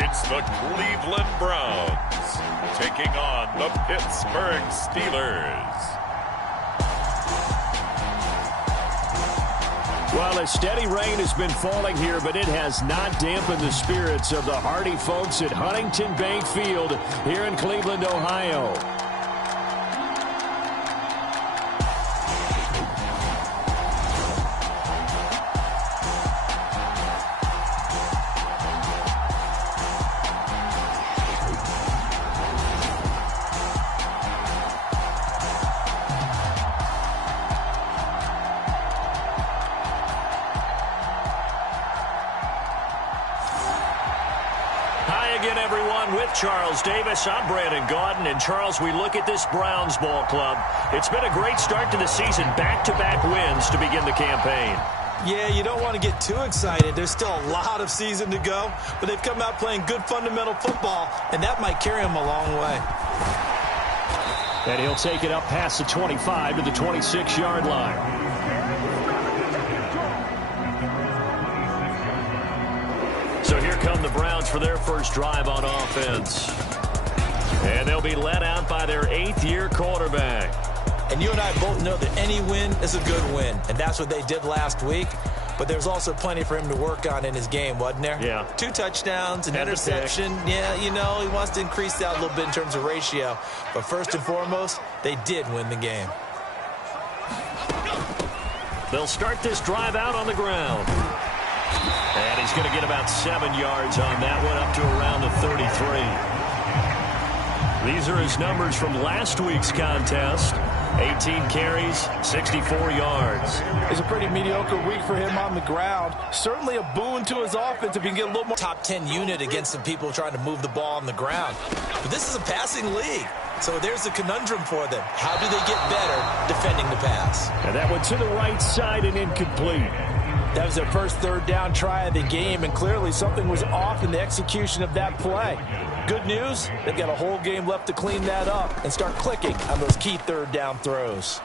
It's the Cleveland Browns taking on the Pittsburgh Steelers. Well, a steady rain has been falling here, but it has not dampened the spirits of the hardy folks at Huntington Bank Field here in Cleveland, Ohio. Charles Davis, I'm Brandon Gaudin, and Charles, we look at this Browns ball club. It's been a great start to the season, back-to-back wins to begin the campaign. Yeah, you don't want to get too excited. There's still a lot of season to go, but they've come out playing good fundamental football, and that might carry them a long way. And he'll take it up past the 25 to the 26-yard line. So here come the Browns for their first drive on offense. And they'll be led out by their 8th-year quarterback. And you and I both know that any win is a good win, and that's what they did last week. But there's also plenty for him to work on in his game, wasn't there? Yeah. 2 touchdowns, an interception. Yeah, you know, he wants to increase that a little bit in terms of ratio. But first and foremost, they did win the game. They'll start this drive out on the ground. And he's going to get about 7 yards on that one, up to around the 33. These are his numbers from last week's contest. 18 carries, 64 yards. It's a pretty mediocre week for him on the ground. Certainly a boon to his offense if he can get a little more. Top 10 unit against some people trying to move the ball on the ground. But this is a passing league. So there's a conundrum for them. How do they get better defending the pass? And that one to the right side and incomplete. That was their first third down try of the game, and clearly something was off in the execution of that play. Good news, they've got a whole game left to clean that up and start clicking on those key third down throws.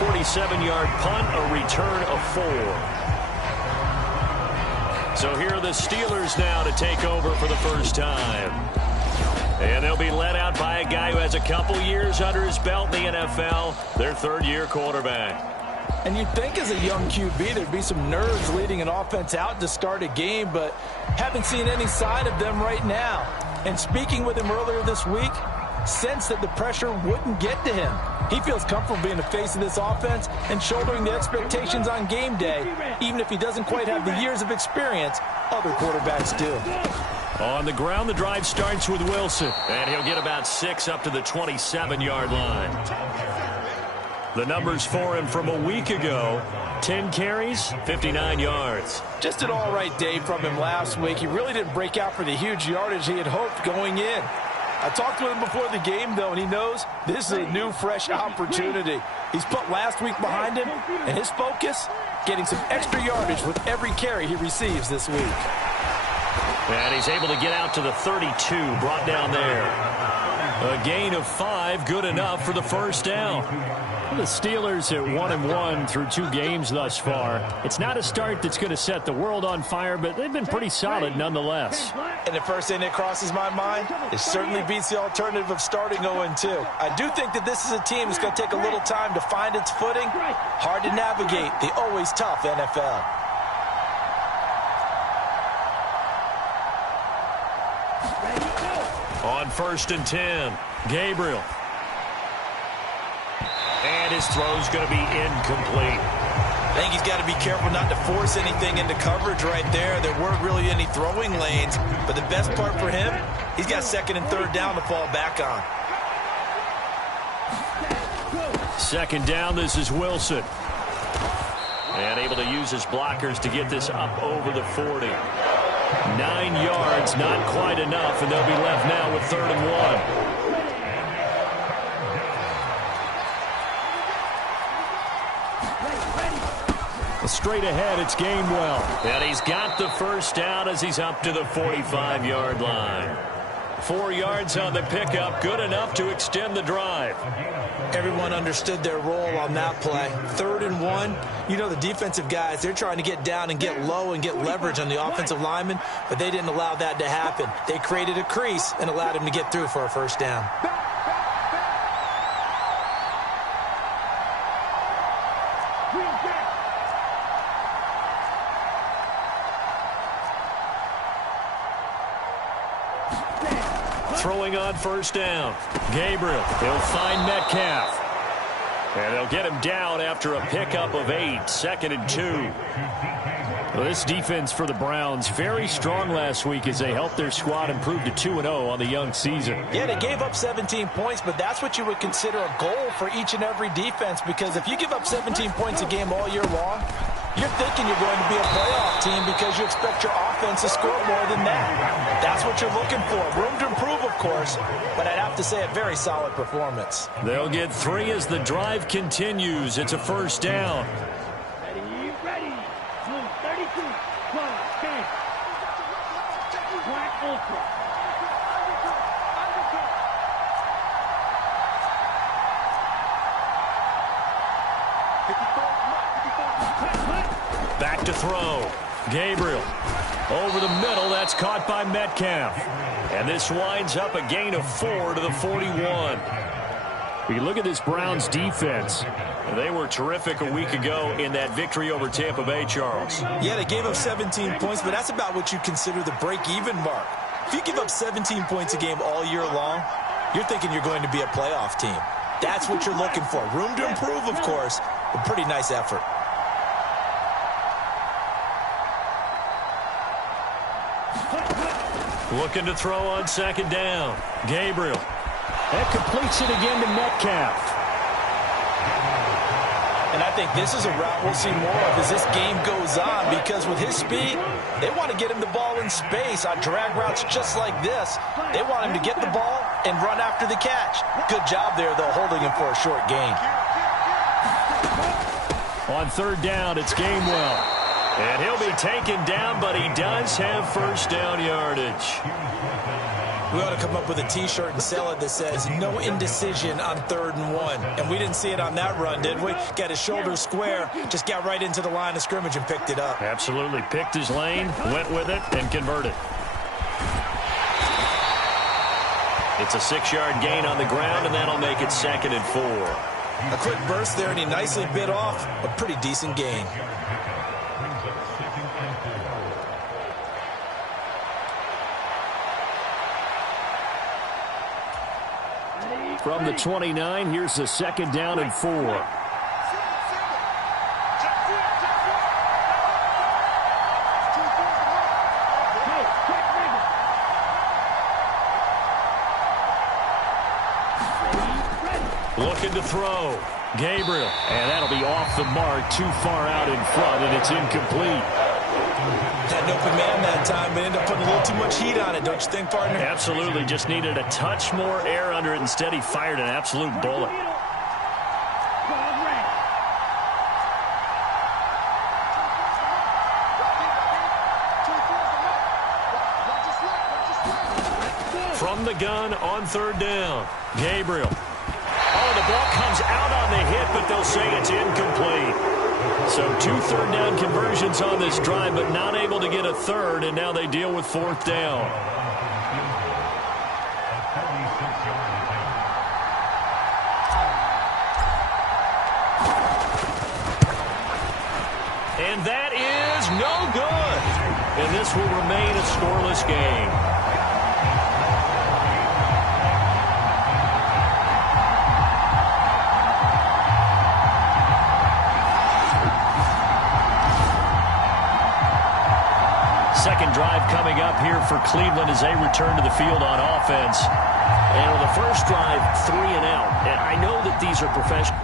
"47-yard punt, a return of 4. So here are the Steelers now to take over for the first time. And they'll be led out by a guy who has a couple years under his belt in the NFL, their 3rd-year quarterback. And you'd think as a young QB there'd be some nerves leading an offense out to start a game, but haven't seen any sign of them right now. And speaking with him earlier this week, sensed that the pressure wouldn't get to him. He feels comfortable being the face of this offense and shouldering the expectations on game day, even if he doesn't quite have the years of experience other quarterbacks do. On the ground, the drive starts with Wilson. And he'll get about 6 up to the 27-yard line. The numbers for him from a week ago: 10 carries, 59 yards. Just an all right day from him last week. He really didn't break out for the huge yardage he had hoped going in. I talked with him before the game, though, and he knows this is a new, fresh opportunity. He's put last week behind him, and his focus, getting some extra yardage with every carry he receives this week. And he's able to get out to the 32, brought down there. A gain of 5, good enough for the first down. The Steelers at 1-1 through 2 games thus far. It's not a start that's going to set the world on fire, but they've been pretty solid nonetheless. And the first thing that crosses my mind, it certainly beats the alternative of starting 0-2. I do think that this is a team that's going to take a little time to find its footing. Hard to navigate the always tough NFL. On 1st and 10, Gabriel. And his throw's going to be incomplete. I think he's got to be careful not to force anything into coverage right there. There weren't really any throwing lanes, but the best part for him, he's got 2nd and 3rd down to fall back on. 2nd down, this is Wilson. And able to use his blockers to get this up over the 40. 9 yards, not quite enough, and they'll be left now with 3rd and 1. Straight ahead, it's Gainwell. And he's got the first down as he's up to the 45-yard line. 4 yards on the pickup, good enough to extend the drive. Everyone understood their role on that play. 3rd and 1. You know the defensive guys, they're trying to get down and get low and get leverage on the offensive lineman, but they didn't allow that to happen. They created a crease and allowed him to get through for a first down. Throwing on first down. Gabriel, he'll find Metcalf. And they'll get him down after a pickup of 8, 2nd and 2. Well, this defense for the Browns, very strong last week as they helped their squad improve to 2-0 on the young season. Yeah, they gave up 17 points, but that's what you would consider a goal for each and every defense, because if you give up 17 points a game all year long, you're thinking you're going to be a playoff team because you expect your offense to score more than that. That's what you're looking for. Room to improve, of course, but I'd have to say a very solid performance. They'll get 3 as the drive continues. It's a first down. Ready. 32. Black Ultra. Back to throw. Gabriel. Over the middle, that's caught by Metcalf. And this winds up a gain of 4 to the 41. You look at this Browns defense. They were terrific a week ago in that victory over Tampa Bay, Charles. Yeah, they gave up 17 points, but that's about what you consider the break-even mark. If you give up 17 points a game all year long, you're thinking you're going to be a playoff team. That's what you're looking for. Room to improve, of course, but pretty nice effort. Looking to throw on 2nd down. Gabriel. That completes it again to Metcalf. And I think this is a route we'll see more of as this game goes on, because with his speed, they want to get him the ball in space on drag routes just like this. They want him to get the ball and run after the catch. Good job there, though, holding him for a short gain. On 3rd down, it's Gainwell. And he'll be taken down, but he does have first down yardage. We ought to come up with a T-shirt and sell it that says, no indecision on 3rd and 1. And we didn't see it on that run, did we? Got his shoulders square, just got right into the line of scrimmage and picked it up. Absolutely. Picked his lane, went with it, and converted. It's a 6-yard gain on the ground, and that'll make it 2nd and 4. A quick burst there, and he nicely bit off a pretty decent gain. From the 29, here's the 2nd down and 4. Looking to throw. Gabriel. And that'll be off the mark, too far out in front, and it's incomplete. Had an open man that time, but ended up putting a little too much heat on it, don't you think, partner? Absolutely. Just needed a touch more air under it. Instead, he fired an absolute bullet. From the gun on 3rd down. Gabriel. Oh, the ball comes out on the hit, but they'll say it's incomplete. So 2 3rd down conversions on this drive, but not able to get a 3rd, and now they deal with 4th down. And that is no good. And this will remain a scoreless game. Second drive coming up here for Cleveland as they return to the field on offense. And on the first drive, 3 and out. And I know that these are professional.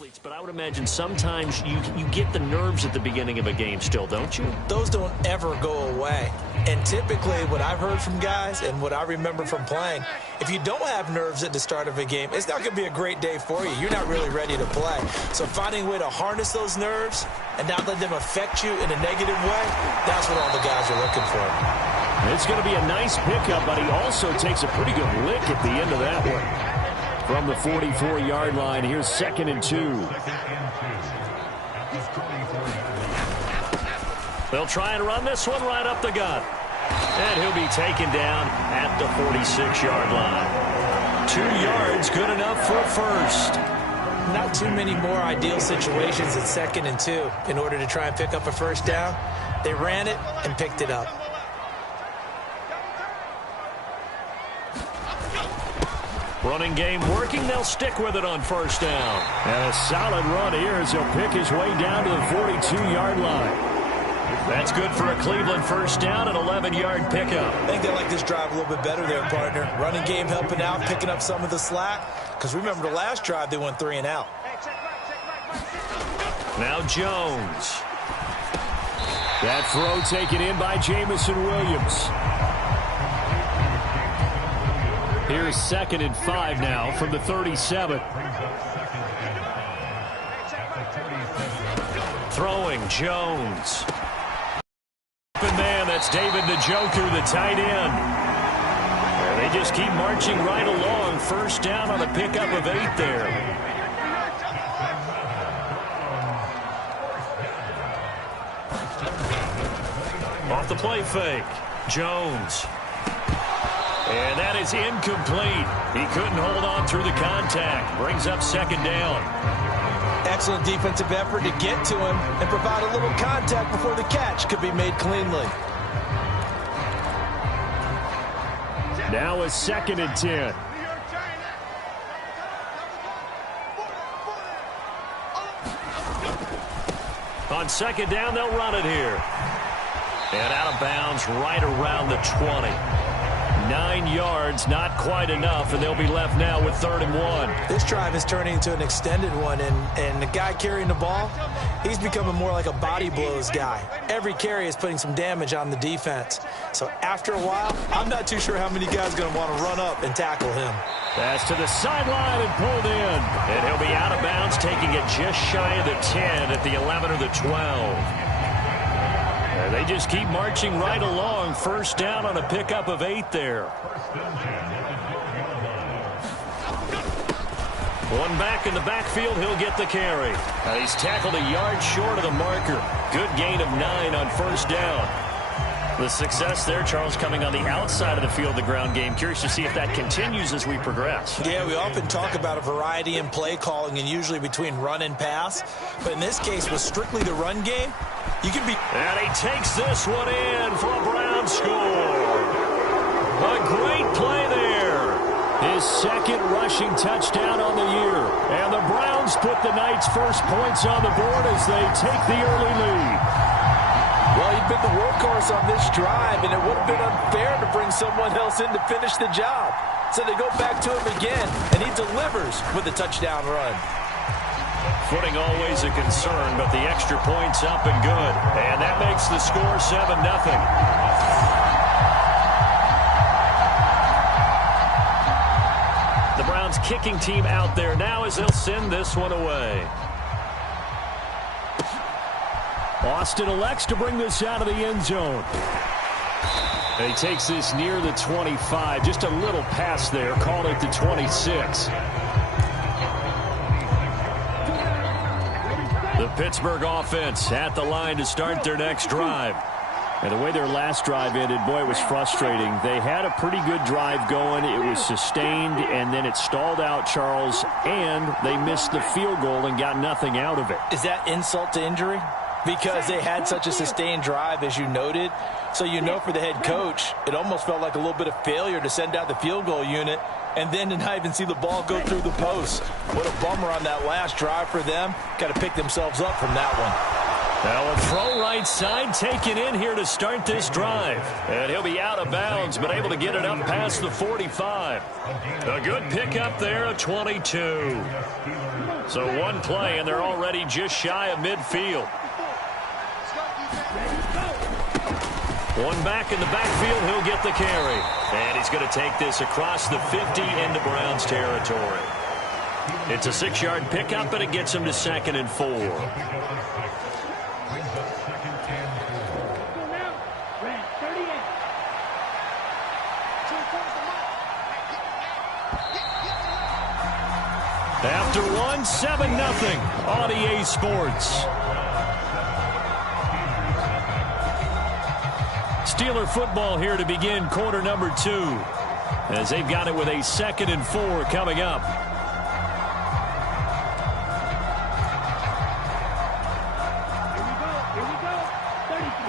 athletes, but I would imagine sometimes you get the nerves at the beginning of a game still, don't you? Those don't ever go away. And typically what I've heard from guys and what I remember from playing, if you don't have nerves at the start of a game, it's not going to be a great day for you. You're not really ready to play. So finding a way to harness those nerves and not let them affect you in a negative way, that's what all the guys are looking for. It's going to be a nice pickup, but he also takes a pretty good lick at the end of that one. From the 44-yard line, here's 2nd and 2. They'll try and run this one right up the gut. And he'll be taken down at the 46-yard line. 2 yards, good enough for a first. Not too many more ideal situations at 2nd and 2 in order to try and pick up a first down. They ran it and picked it up. Running game working. They'll stick with it on first down. And a solid run here as he'll pick his way down to the 42-yard line. That's good for a Cleveland first down, an 11-yard pickup. I think they like this drive a little bit better there, partner. Running game helping out, picking up some of the slack. Because remember the last drive, they went 3 and out. Now Jones. That throw taken in by Jamison Williams. Here's 2nd and 5 now from the 37. Throwing Jones. Open man, that's David the Joker, the tight end. They just keep marching right along. First down on a pickup of 8 there. Off the play fake. Jones. And that is incomplete. He couldn't hold on through the contact. Brings up 2nd down. Excellent defensive effort to get to him and provide a little contact before the catch could be made cleanly. Now a 2nd and 10. On 2nd down, they'll run it here. And out of bounds right around the 20. 9 yards, not quite enough, and they'll be left now with 3rd and 1. This drive is turning into an extended one, and the guy carrying the ball, he's becoming more like a body blows guy. Every carry is putting some damage on the defense. So after a while, I'm not too sure how many guys are going to want to run up and tackle him. Pass to the sideline and pulled in. And he'll be out of bounds, taking it just shy of the 10 at the 11 or the 12. They just keep marching right along. First down on a pickup of 8 there. One back in the backfield, he'll get the carry. He's tackled a yard short of the marker. Good gain of 9 on first down. The success there, Charles, coming on the outside of the field, the ground game. Curious to see if that continues as we progress. Yeah, we often talk about a variety in play calling and usually between run and pass. But in this case, with strictly the run game, you can be... And he takes this one in for a Brown score. A great play there. His 2nd rushing touchdown on the year. And the Browns put the night's first points on the board as they take the early lead. Well, he'd been the workhorse on this drive, and it would have been unfair to bring someone else in to finish the job. So they go back to him again, and he delivers with a touchdown run. Footing always a concern, but the extra point's up and good. And that makes the score 7-0. The Browns kicking team out there now as they'll send this one away. Austin elects to bring this out of the end zone. He takes this near the 25. Just a little pass there. Called it the 26. The Pittsburgh offense at the line to start their next drive. And the way their last drive ended, boy, it was frustrating. They had a pretty good drive going. It was sustained, and then it stalled out, Charles, and they missed the field goal and got nothing out of it. Is that insult to injury? Because they had such a sustained drive, as you noted. So you know for the head coach, it almost felt like a little bit of failure to send out the field goal unit and then to not even see the ball go through the post. What a bummer on that last drive for them. Got to pick themselves up from that one. Now a throw right side taken in here to start this drive. And he'll be out of bounds, but able to get it up past the 45. A good pickup there, a 22. So one play, and they're already just shy of midfield. One back in the backfield, he'll get the carry. And he's going to take this across the 50 into Browns territory. It's a 6-yard pickup, and it gets him to 2nd and 4. After one, 7-0 on EA Sports. Steeler football here to begin quarter number 2, as they've got it with a 2nd and 4 coming up. Here we go. 33,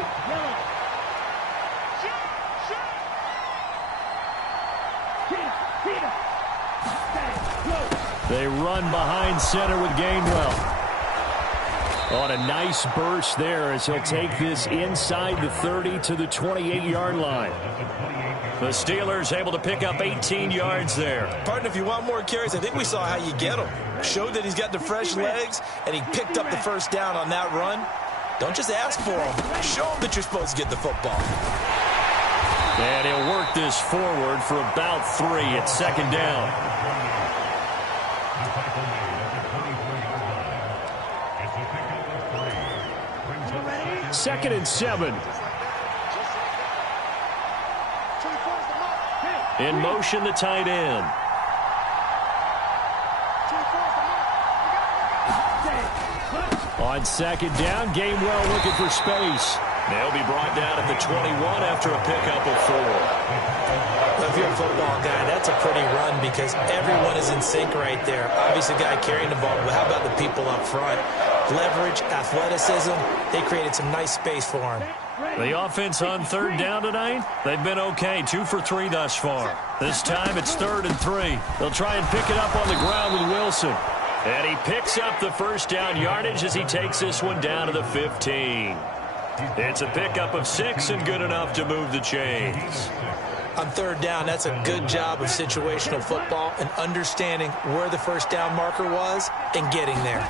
yellow. They run behind center with Gainwell. On a nice burst there as he'll take this inside the 30 to the 28-yard line. The Steelers able to pick up 18 yards there. Partner, if you want more carries, I think we saw how you get them. Showed that he's got the fresh legs, and he picked up the first down on that run. Don't just ask for them. Show them that you're supposed to get the football. And he'll work this forward for about 3 at 2nd down. 2nd and 7. In motion, the tight end. On 2nd down, Gainwell looking for space. They'll be brought down at the 21 after a pickup of 4. Well, if you're a football guy, that's a pretty run because everyone is in sync right there. Obviously, the guy carrying the ball, but how about the people up front? Leverage, athleticism, they created some nice space for him. The offense on 3rd down tonight, they've been okay, 2 for 3 thus far. This time it's 3rd and 3. They'll try and pick it up on the ground with Wilson. And he picks up the first down yardage as he takes this one down to the 15. It's a pickup of 6 and good enough to move the chains. On 3rd down, that's a good job of situational football and understanding where the first down marker was and getting there.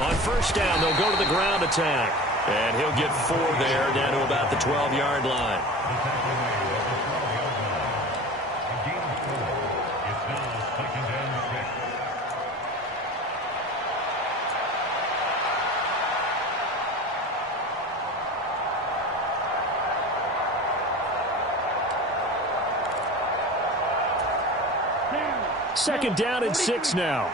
On 1st down, they'll go to the ground attack. And he'll get 4 there, down to about the 12-yard line. Second down and 6 now.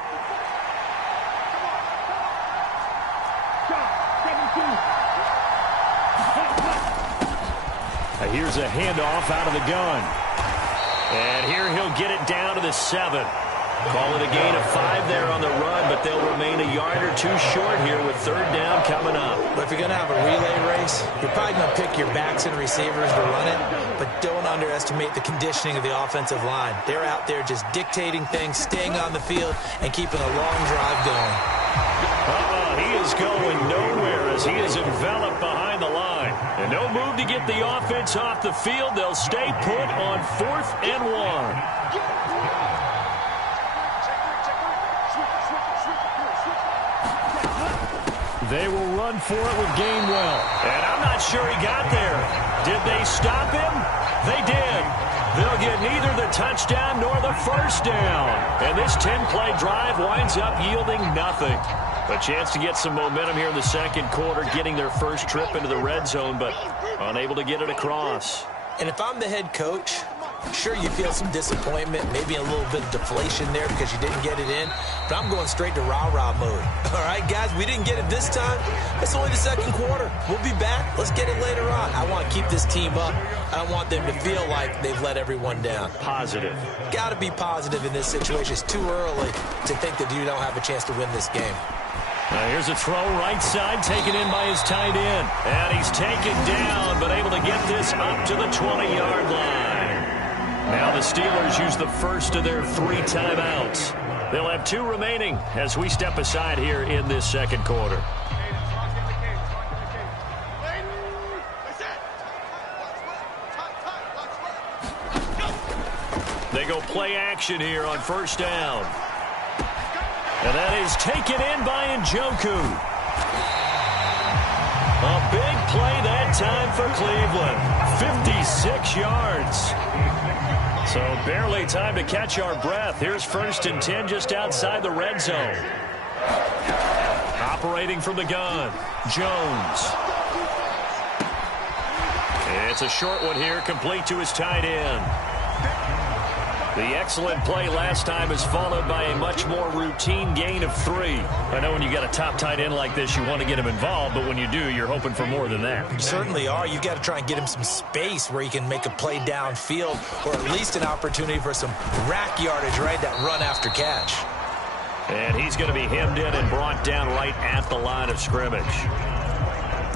Here's a handoff out of the gun. And here he'll get it down to the 7. Call it a gain of 5 there on the run, but they'll remain a yard or 2 short here with 3rd down coming up. But if you're going to have a relay race, you're probably going to pick your backs and receivers to run it, but don't underestimate the conditioning of the offensive line. They're out there just dictating things, staying on the field, and keeping a long drive going. He is going nowhere as he is enveloped behind the line. And no move to get the offense off the field. They'll stay put on 4th and 1. They will run for it with Gainwell. And I'm not sure he got there. Did they stop him? They did. They'll get neither the touchdown nor the first down. And this 10-play drive winds up yielding nothing. A chance to get some momentum here in the 2nd quarter, getting their first trip into the red zone, but unable to get it across. And if I'm the head coach, sure you feel some disappointment, maybe a little bit of deflation there because you didn't get it in, but I'm going straight to rah-rah mode. All right, guys, we didn't get it this time. It's only the 2nd quarter. We'll be back. Let's get it later on. I want to keep this team up. I don't want them to feel like they've let everyone down. Positive. Got to be positive in this situation. It's too early to think that you don't have a chance to win this game. Now here's a throw right side, taken in by his tight end. And he's taken down, but able to get this up to the 20-yard line. Now the Steelers use the first of their 3 timeouts. They'll have 2 remaining as we step aside here in this 2nd quarter. They go play action here on first down. And that is taken in by Njoku. A big play that time for Cleveland. 56 yards. So barely time to catch our breath. Here's 1st and 10 just outside the red zone. Operating from the gun, Jones. It's a short one here, complete to his tight end. The excellent play last time is followed by a much more routine gain of 3. I know when you got a top tight end like this, you want to get him involved, but when you do, you're hoping for more than that. You certainly are. You've got to try and get him some space where he can make a play downfield, or at least an opportunity for some rack yardage, right? That run after catch. And he's going to be hemmed in and brought down right at the line of scrimmage.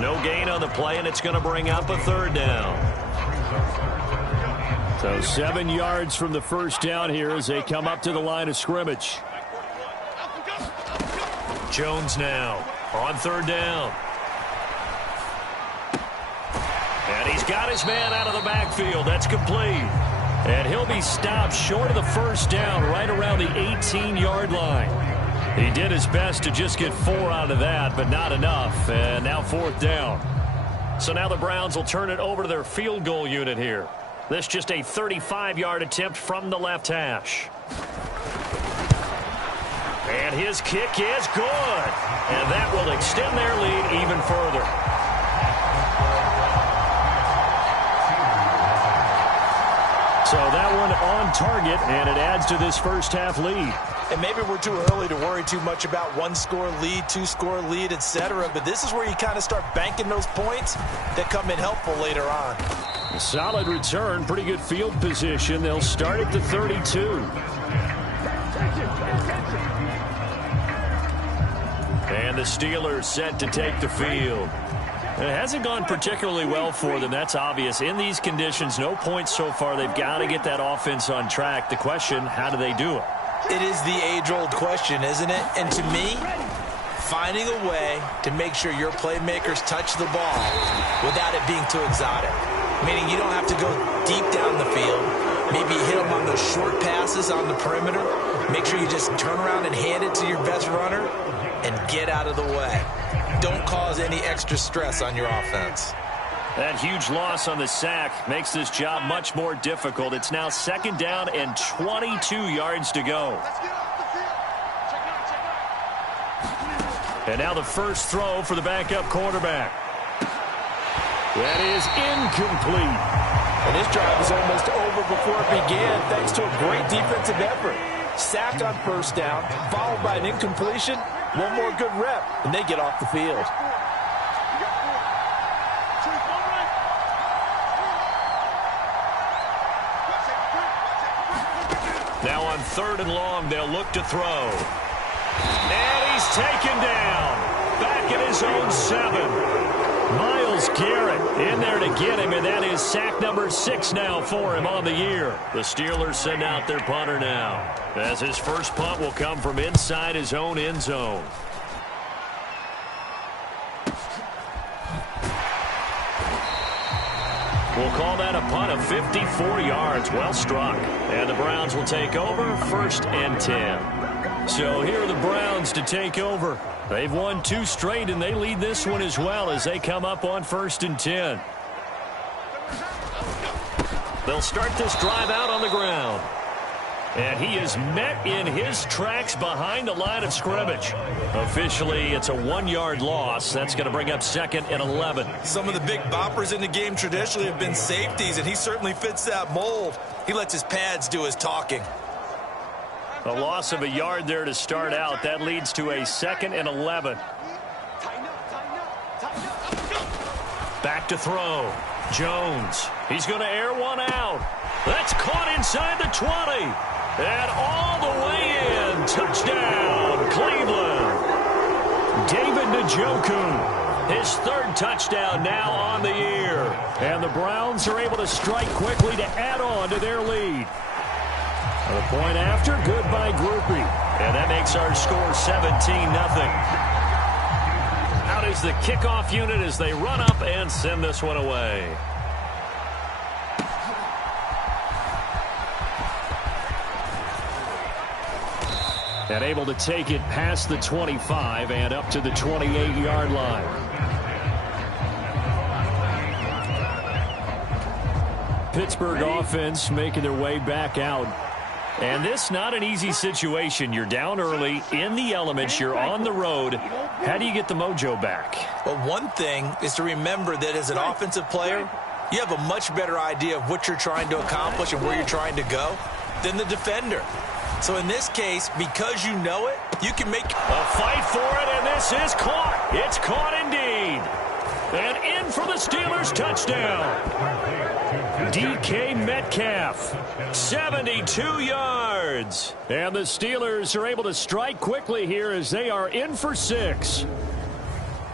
No gain on the play, and it's going to bring up a 3rd down. So 7 yards from the first down here as they come up to the line of scrimmage. Jones now on 3rd down. And he's got his man out of the backfield. That's complete. And he'll be stopped short of the first down right around the 18-yard line. He did his best to just get 4 out of that, but not enough. And now 4th down. So now the Browns will turn it over to their field goal unit here. This just a 35-yard attempt from the left hash. And his kick is good. And that will extend their lead even further. So that one on target, and it adds to this first half lead. And maybe we're too early to worry too much about 1-score lead, 2-score lead, etc. But this is where you kind of start banking those points that come in helpful later on. A solid return, pretty good field position. They'll start at the 32. And the Steelers set to take the field. It hasn't gone particularly well for them, that's obvious. In these conditions, no points so far. They've got to get that offense on track. The question, how do they do it? It is the age-old question, isn't it? And to me, finding a way to make sure your playmakers touch the ball without it being too exotic. Meaning you don't have to go deep down the field. Maybe hit them on those short passes on the perimeter. Make sure you just turn around and hand it to your best runner and get out of the way. Don't cause any extra stress on your offense. That huge loss on the sack makes this job much more difficult. It's now 2nd down and 22 yards to go. And now the first throw for the backup quarterback. That is incomplete. And this drive was almost over before it began thanks to a great defensive effort. Sack on first down, followed by an incompletion. One more good rep, and they get off the field. Now on 3rd and long, they'll look to throw. And he's taken down. Back at his own 7. Myles Garrett in there to get him, and that is sack number 6 now for him on the year. The Steelers send out their punter now, as his first punt will come from inside his own end zone. We'll call that a punt of 54 yards. Well struck. And the Browns will take over 1st and 10. So here are the Browns to take over. They've won 2 straight, and they lead this one as well as they come up on 1st and 10. They'll start this drive out on the ground. And he is met in his tracks behind the line of scrimmage. Officially, it's a 1-yard loss. That's going to bring up 2nd and 11. Some of the big boppers in the game traditionally have been safeties, and he certainly fits that mold. He lets his pads do his talking. A loss of a yard there to start out. That leads to a 2nd and 11. Back to throw. Jones. He's going to air one out. That's caught inside the 20. And all the way in. Touchdown, Cleveland. David Njoku. His 3rd touchdown now on the year. And the Browns are able to strike quickly to add on to their lead. The point after, good by Groupie. And that makes our score 17-0. Out is the kickoff unit as they run up and send this one away. And able to take it past the 25 and up to the 28-yard line. Pittsburgh offense making their way back out. And this not an easy situation. You're down early, in the elements, you're on the road. How do you get the mojo back? Well, one thing is to remember that as an offensive player, you have a much better idea of what you're trying to accomplish and where you're trying to go than the defender. So in this case, because you know it, you can make a fight for it, and this is caught. It's caught indeed. And in for the Steelers touchdown. DK Metcalf, 72 yards. And the Steelers are able to strike quickly here as they are in for 6.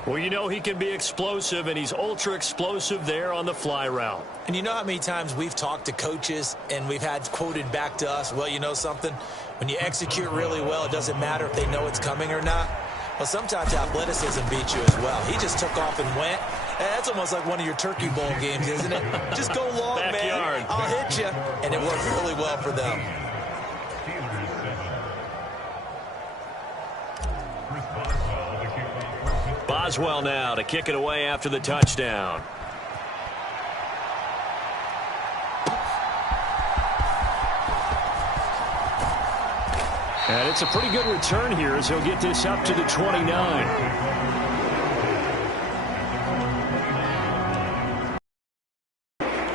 Well, you know he can be explosive, and he's ultra explosive there on the fly route. And you know how many times we've talked to coaches and we've had quoted back to us, well, you know something? When you execute really well, it doesn't matter if they know it's coming or not. Well, sometimes athleticism beats you as well. He just took off and went. That's almost like one of your Turkey Bowl games, isn't it? Just go long, backyard, man. I'll hit you. And it worked really well for them. Boswell now to kick it away after the touchdown. And it's a pretty good return here as he'll get this up to the 29.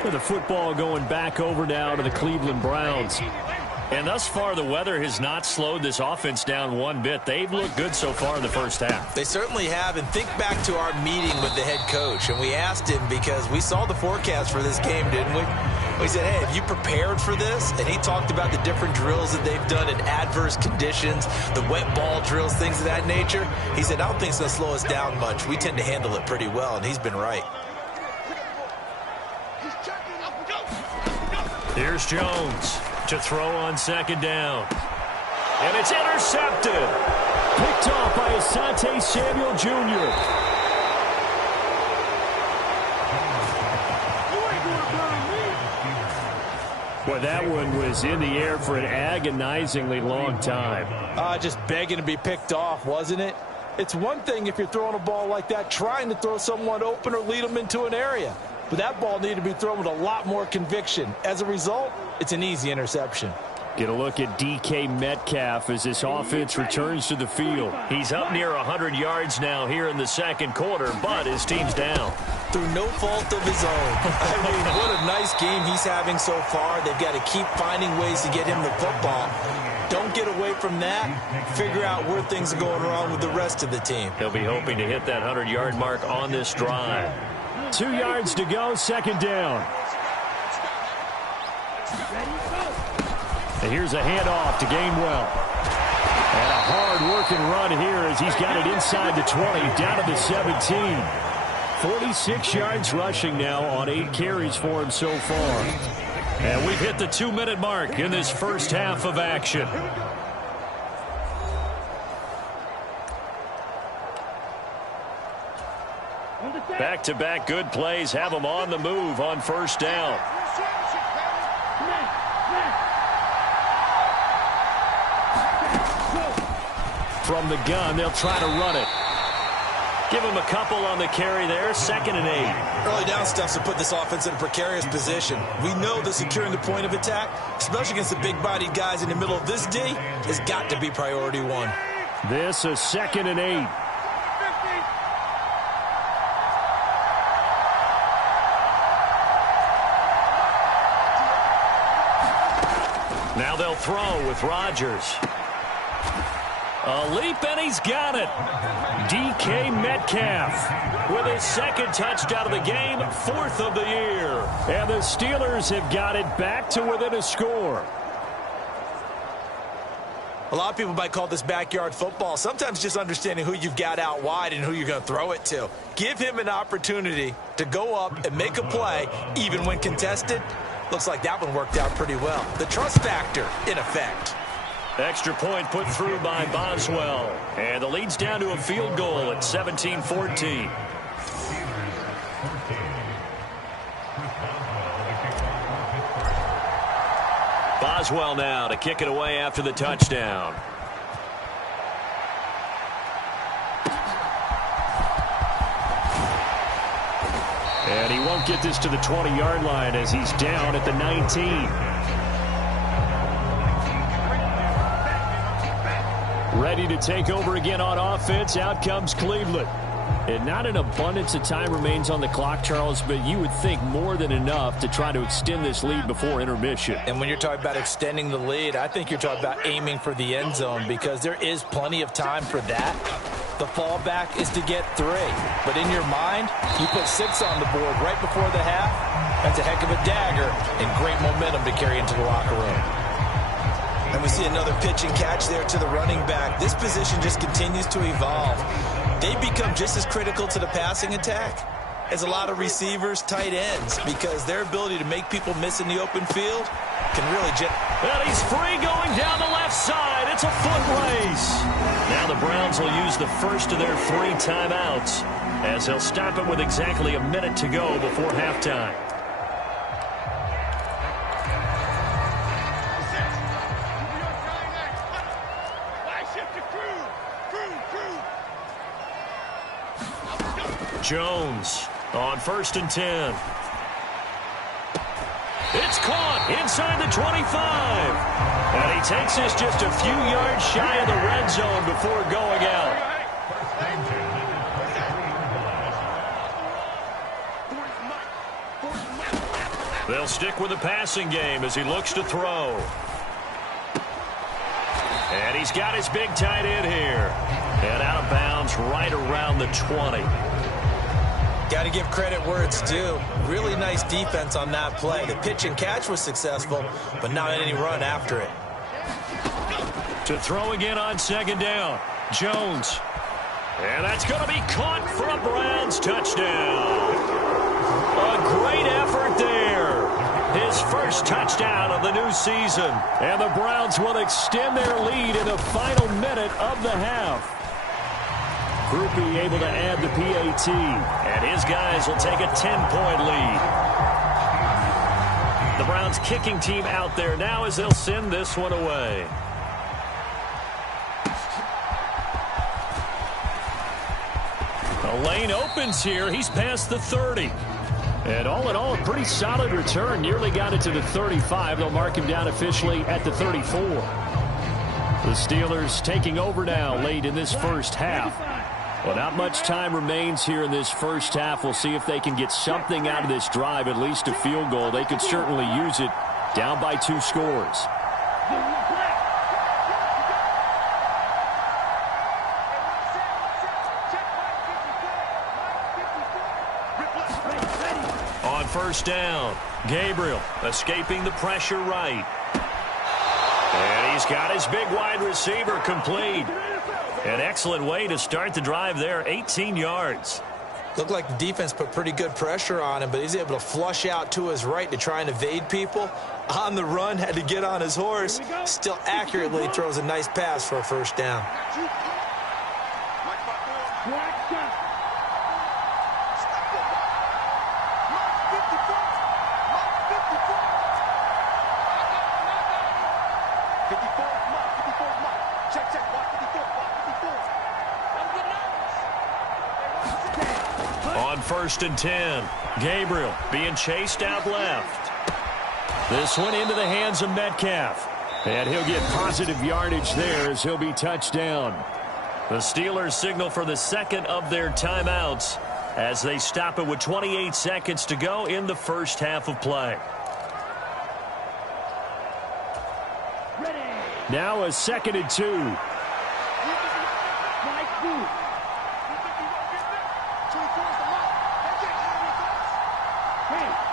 With the football going back over now to the Cleveland Browns. And thus far, the weather has not slowed this offense down one bit. They've looked good so far in the first half. They certainly have. And think back to our meeting with the head coach. And we asked him because we saw the forecast for this game, didn't we? We said, hey, have you prepared for this? And he talked about the different drills that they've done in adverse conditions, the wet ball drills, things of that nature. He said, I don't think it's going to slow us down much. We tend to handle it pretty well, and he's been right. Here's Jones to throw on second down. And it's intercepted. Picked off by Asante Samuel Jr. Boy, that one was in the air for an agonizingly long time. Just begging to be picked off, wasn't it? It's one thing if you're throwing a ball like that, trying to throw someone open or lead them into an area. But that ball needed to be thrown with a lot more conviction. As a result, it's an easy interception. Get a look at DK Metcalf as this offense returns to the field. He's up near 100 yards now here in the second quarter, but his team's down. Through no fault of his own. I mean, what a nice game he's having so far. They've got to keep finding ways to get him the football. Don't get away from that. Figure out where things are going wrong with the rest of the team. He'll be hoping to hit that 100-yard mark on this drive. 2 yards to go, second down. And here's a handoff to Gainwell. And a hard-working run here as he's got it inside the 20, down to the 17. 46 yards rushing now on 8 carries for him so far. And we've hit the 2-minute mark in this first half of action. Back-to-back good plays have them on the move on first down. From the gun, they'll try to run it. Give him a couple on the carry there, 2nd and 8. Early down stuffs to put this offense in a precarious position. We know that securing the point of attack, especially against the big-bodied guys in the middle of this D, has got to be priority one. This is 2nd and 8. Now they'll throw with Rodgers. A leap, and he's got it. DK Metcalf with his 2nd touchdown of the game, 4th of the year. And the Steelers have got it back to within a score. A lot of people might call this backyard football. Sometimes just understanding who you've got out wide and who you're going to throw it to. Give him an opportunity to go up and make a play, even when contested. Looks like that one worked out pretty well. The trust factor in effect. Extra point put through by Boswell. And the lead's down to a field goal at 17-14. Boswell now to kick it away after the touchdown. And he won't get this to the 20-yard line as he's down at the 19. Ready to take over again on offense. Out comes Cleveland. And not an abundance of time remains on the clock, Charles, but you would think more than enough to try to extend this lead before intermission. And when you're talking about extending the lead, I think you're talking about aiming for the end zone because there is plenty of time for that. The fallback is to get 3. But in your mind, you put 6 on the board right before the half. That's a heck of a dagger and great momentum to carry into the locker room. And we see another pitch and catch there to the running back. This position just continues to evolve. They become just as critical to the passing attack as a lot of receivers, tight ends, because their ability to make people miss in the open field can really And he's free going down the left side. It's a foot race. Now the Browns will use the first of their 3 timeouts as they'll stop it with exactly a minute to go before halftime. Jones on 1st and 10. It's caught inside the 25. And he takes this just a few yards shy of the red zone before going out. They'll stick with the passing game as he looks to throw. And he's got his big tight end here. And out of bounds right around the 20. Got to give credit where it's due. Really nice defense on that play. The pitch and catch was successful, but not any run after it. To throw again on 2nd down. Jones. And that's going to be caught for a Browns touchdown. A great effort there. His first touchdown of the new season. And the Browns will extend their lead in the final minute of the half. Groupie able to add the PAT. And his guys will take a 10-point lead. The Browns kicking team out there now as they'll send this one away. The lane opens here. He's past the 30. And all in all, a pretty solid return. Nearly got it to the 35. They'll mark him down officially at the 34. The Steelers taking over now late in this first half. Well, not much time remains here in this first half. We'll see if they can get something out of this drive, at least a field goal. They could certainly use it down by 2 scores. On 1st down, Gabriel escaping the pressure right. And he's got his big wide receiver complete. An excellent way to start the drive there, 18 yards. Looked like the defense put pretty good pressure on him, but he's able to flush out to his right to try and evade people. On the run, had to get on his horse. Still accurately throws a nice pass for a 1st down. On 1st and 10, Gabriel being chased out left. This one into the hands of Metcalf. And he'll get positive yardage there as he'll be touched down. The Steelers signal for the second of their timeouts as they stop it with 28 seconds to go in the first half of play. Now a 2nd and 2.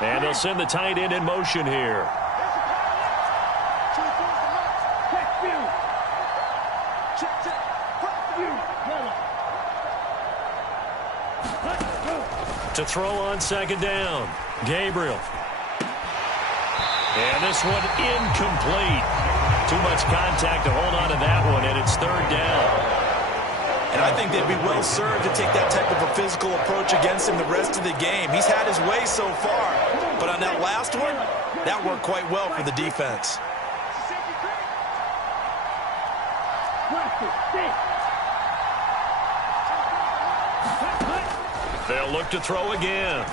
And they'll send the tight end in motion here. To throw on 2nd down, Gabriel. And this one incomplete. Too much contact to hold on to that one, and it's 3rd down. And I think they'd be well served to take that type of a physical approach against him the rest of the game. He's had his way so far, but on that last one, that worked quite well for the defense. They'll look to throw again.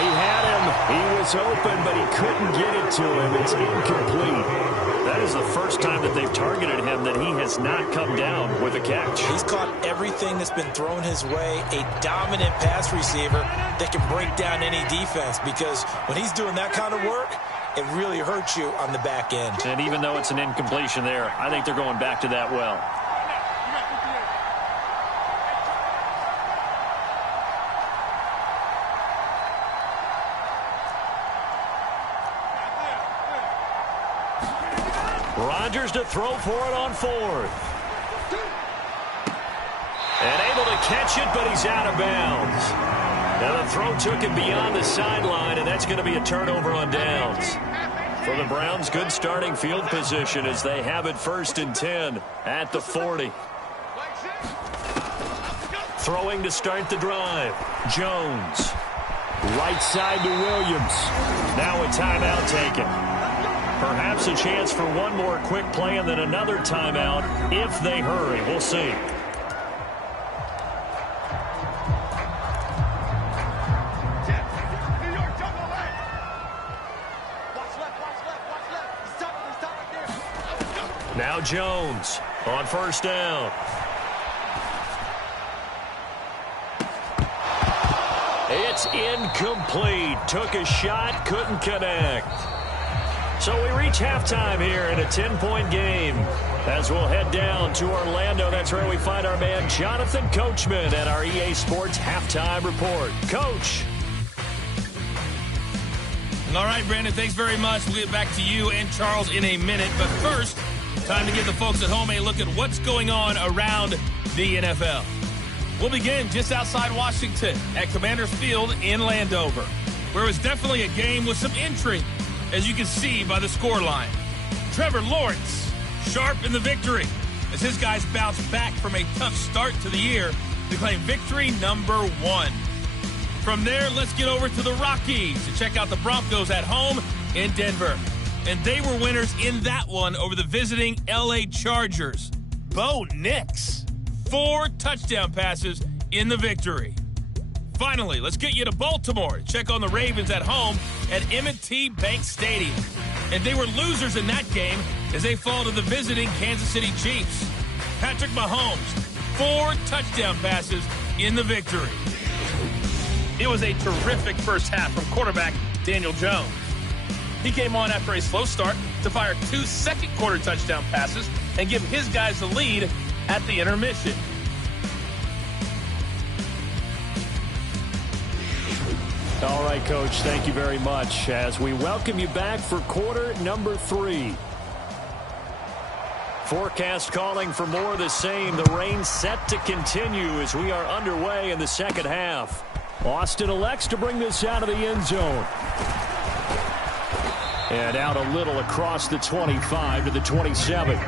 He had him. He was open, but he couldn't get it to him. It's incomplete. That is the first time that they've targeted him that he has not come down with a catch. He's caught everything that's been thrown his way. A dominant pass receiver that can break down any defense, because when he's doing that kind of work, it really hurts you on the back end. And even though it's an incompletion there, I think they're going back to that well. Rodgers to throw for it on fourth. And able to catch it, but he's out of bounds. Now the throw took him beyond the sideline, and that's going to be a turnover on downs. For the Browns, good starting field position as they have it 1st and 10 at the 40. Throwing to start the drive. Jones. Right side to Williams. Now a timeout taken. Perhaps a chance for one more quick play and then another timeout if they hurry. We'll see. Now Jones on 1st down. It's incomplete. Took a shot, couldn't connect. So we reach halftime here in a 10-point game. As we'll head down to Orlando, that's where we find our man Jonathan Coachman at our EA Sports Halftime Report. Coach. All right, Brandon, thanks very much. We'll get back to you and Charles in a minute. But first, time to give the folks at home a look at what's going on around the NFL. We'll begin just outside Washington at Commanders Field in Landover, where it was definitely a game with some intrigue, as you can see by the scoreline. Trevor Lawrence, sharp in the victory, as his guys bounce back from a tough start to the year to claim victory number 1. From there, let's get over to the Rockies to check out the Broncos at home in Denver. And they were winners in that one over the visiting L.A. Chargers. Bo Nix, 4 touchdown passes in the victory. Finally, let's get you to Baltimore to check on the Ravens at home at M&T Bank Stadium. And they were losers in that game as they fall to the visiting Kansas City Chiefs. Patrick Mahomes, 4 touchdown passes in the victory. It was a terrific first half from quarterback Daniel Jones. He came on after a slow start to fire 2 second-quarter touchdown passes and give his guys the lead at the intermission. All right, Coach, thank you very much as we welcome you back for quarter number 3. Forecast calling for more of the same. The rain set to continue as we are underway in the second half. Austin elects to bring this out of the end zone. And out a little across the 25 to the 27.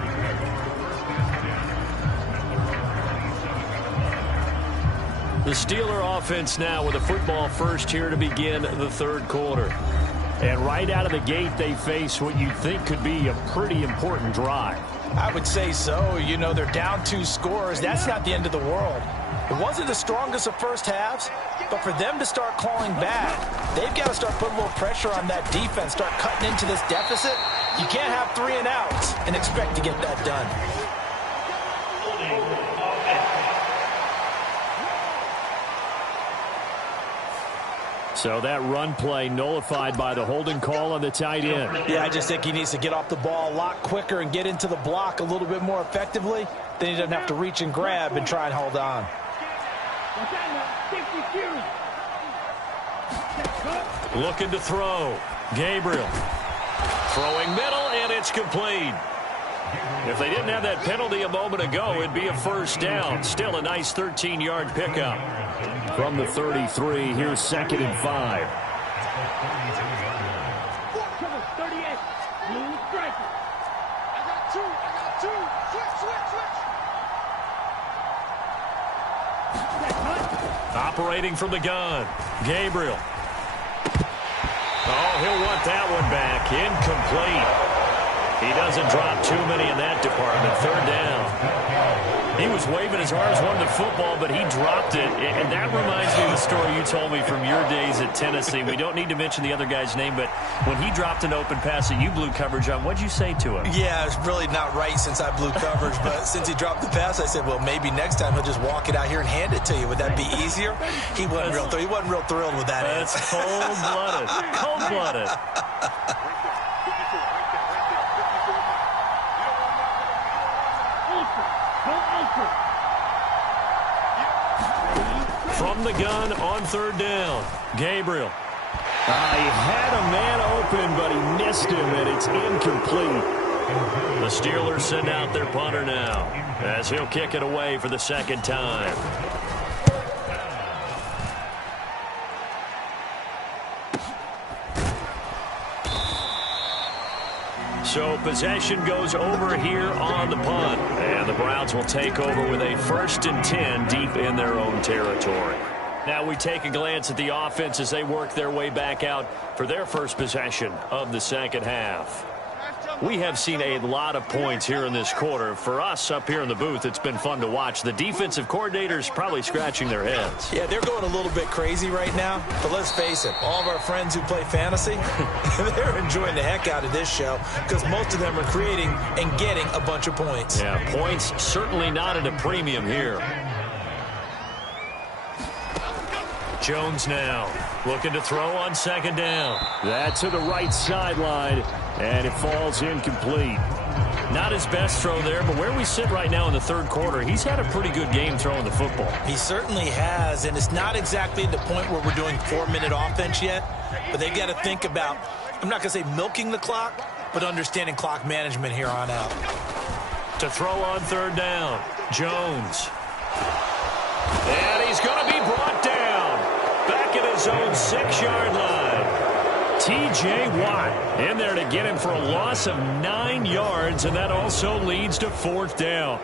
The Steeler offense now with a football first here to begin the third quarter. And right out of the gate, they face what you think could be a pretty important drive. I would say so. You know, they're down 2 scores. That's not the end of the world. It wasn't the strongest of first halves, but for them to start clawing back, they've got to start putting a little pressure on that defense, start cutting into this deficit. You can't have 3 and outs and expect to get that done. So that run play nullified by the holding call on the tight end. Yeah, I just think he needs to get off the ball a lot quicker and get into the block a little bit more effectively. Then he doesn't have to reach and grab and try and hold on. Looking to throw. Gabriel. Throwing middle, and it's complete. If they didn't have that penalty a moment ago, it'd be a first down. Still a nice 13-yard pickup. From the 33, here's 2nd and 5. Operating from the gun. Gabriel. Oh, he'll want that one back. Incomplete. He doesn't drop too many in that department. 3rd down. He was waving as hard as wanted the football, but he dropped it. And that reminds me of the story you told me from your days at Tennessee. We don't need to mention the other guy's name, but when he dropped an open pass that you blew coverage on, what'd you say to him? Yeah, it's really not right since I blew coverage, but since he dropped the pass, I said, well, maybe next time he'll just walk it out here and hand it to you. Would that be easier? He wasn't real thrilled with that. That's cold-blooded. Cold-blooded. From the gun on third down, Gabriel. He had a man open, but he missed him, and it's incomplete. The Steelers send out their punter now as he'll kick it away for the second time. So possession goes over here on the punt. And the Browns will take over with a 1st and 10 deep in their own territory. Now we take a glance at the offense as they work their way back out for their first possession of the second half. We have seen a lot of points here in this quarter. For us up here in the booth, it's been fun to watch. The defensive coordinators probably scratching their heads. Yeah, they're going a little bit crazy right now. But let's face it, all of our friends who play fantasy, they're enjoying the heck out of this show because most of them are creating and getting a bunch of points. Yeah, points certainly not at a premium here. Jones now looking to throw on second down. That's to the right sideline, and it falls incomplete. Not his best throw there, but where we sit right now in the third quarter, he's had a pretty good game throwing the football. He certainly has, and it's not exactly the point where we're doing 4-minute offense yet, but they got to think about, I'm not going to say milking the clock, but understanding clock management here on out. To throw on third down, Jones. And he's going to be brought down. Back at his own 6-yard line. T.J. Watt in there to get him for a loss of 9 yards, and that also leads to 4th down.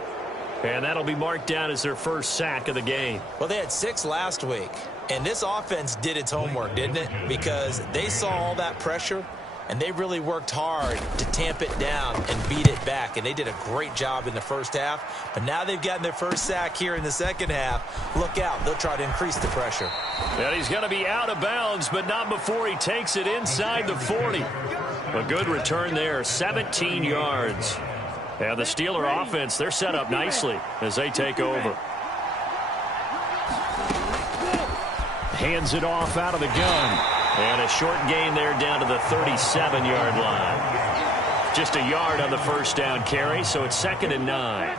And that'll be marked down as their first sack of the game. Well, they had 6 last week, and this offense did its homework, didn't it? Because they saw all that pressure, and they really worked hard to tamp it down and beat it back. And they did a great job in the first half. But now they've gotten their first sack here in the second half. Look out. They'll try to increase the pressure. And he's going to be out of bounds, but not before he takes it inside the 40. A good return there, 17 yards. And the Steeler offense, they're set up nicely as they take over. Hands it off out of the gun. And a short gain there down to the 37-yard line. Just a yard on the first down carry, so it's 2nd and 9.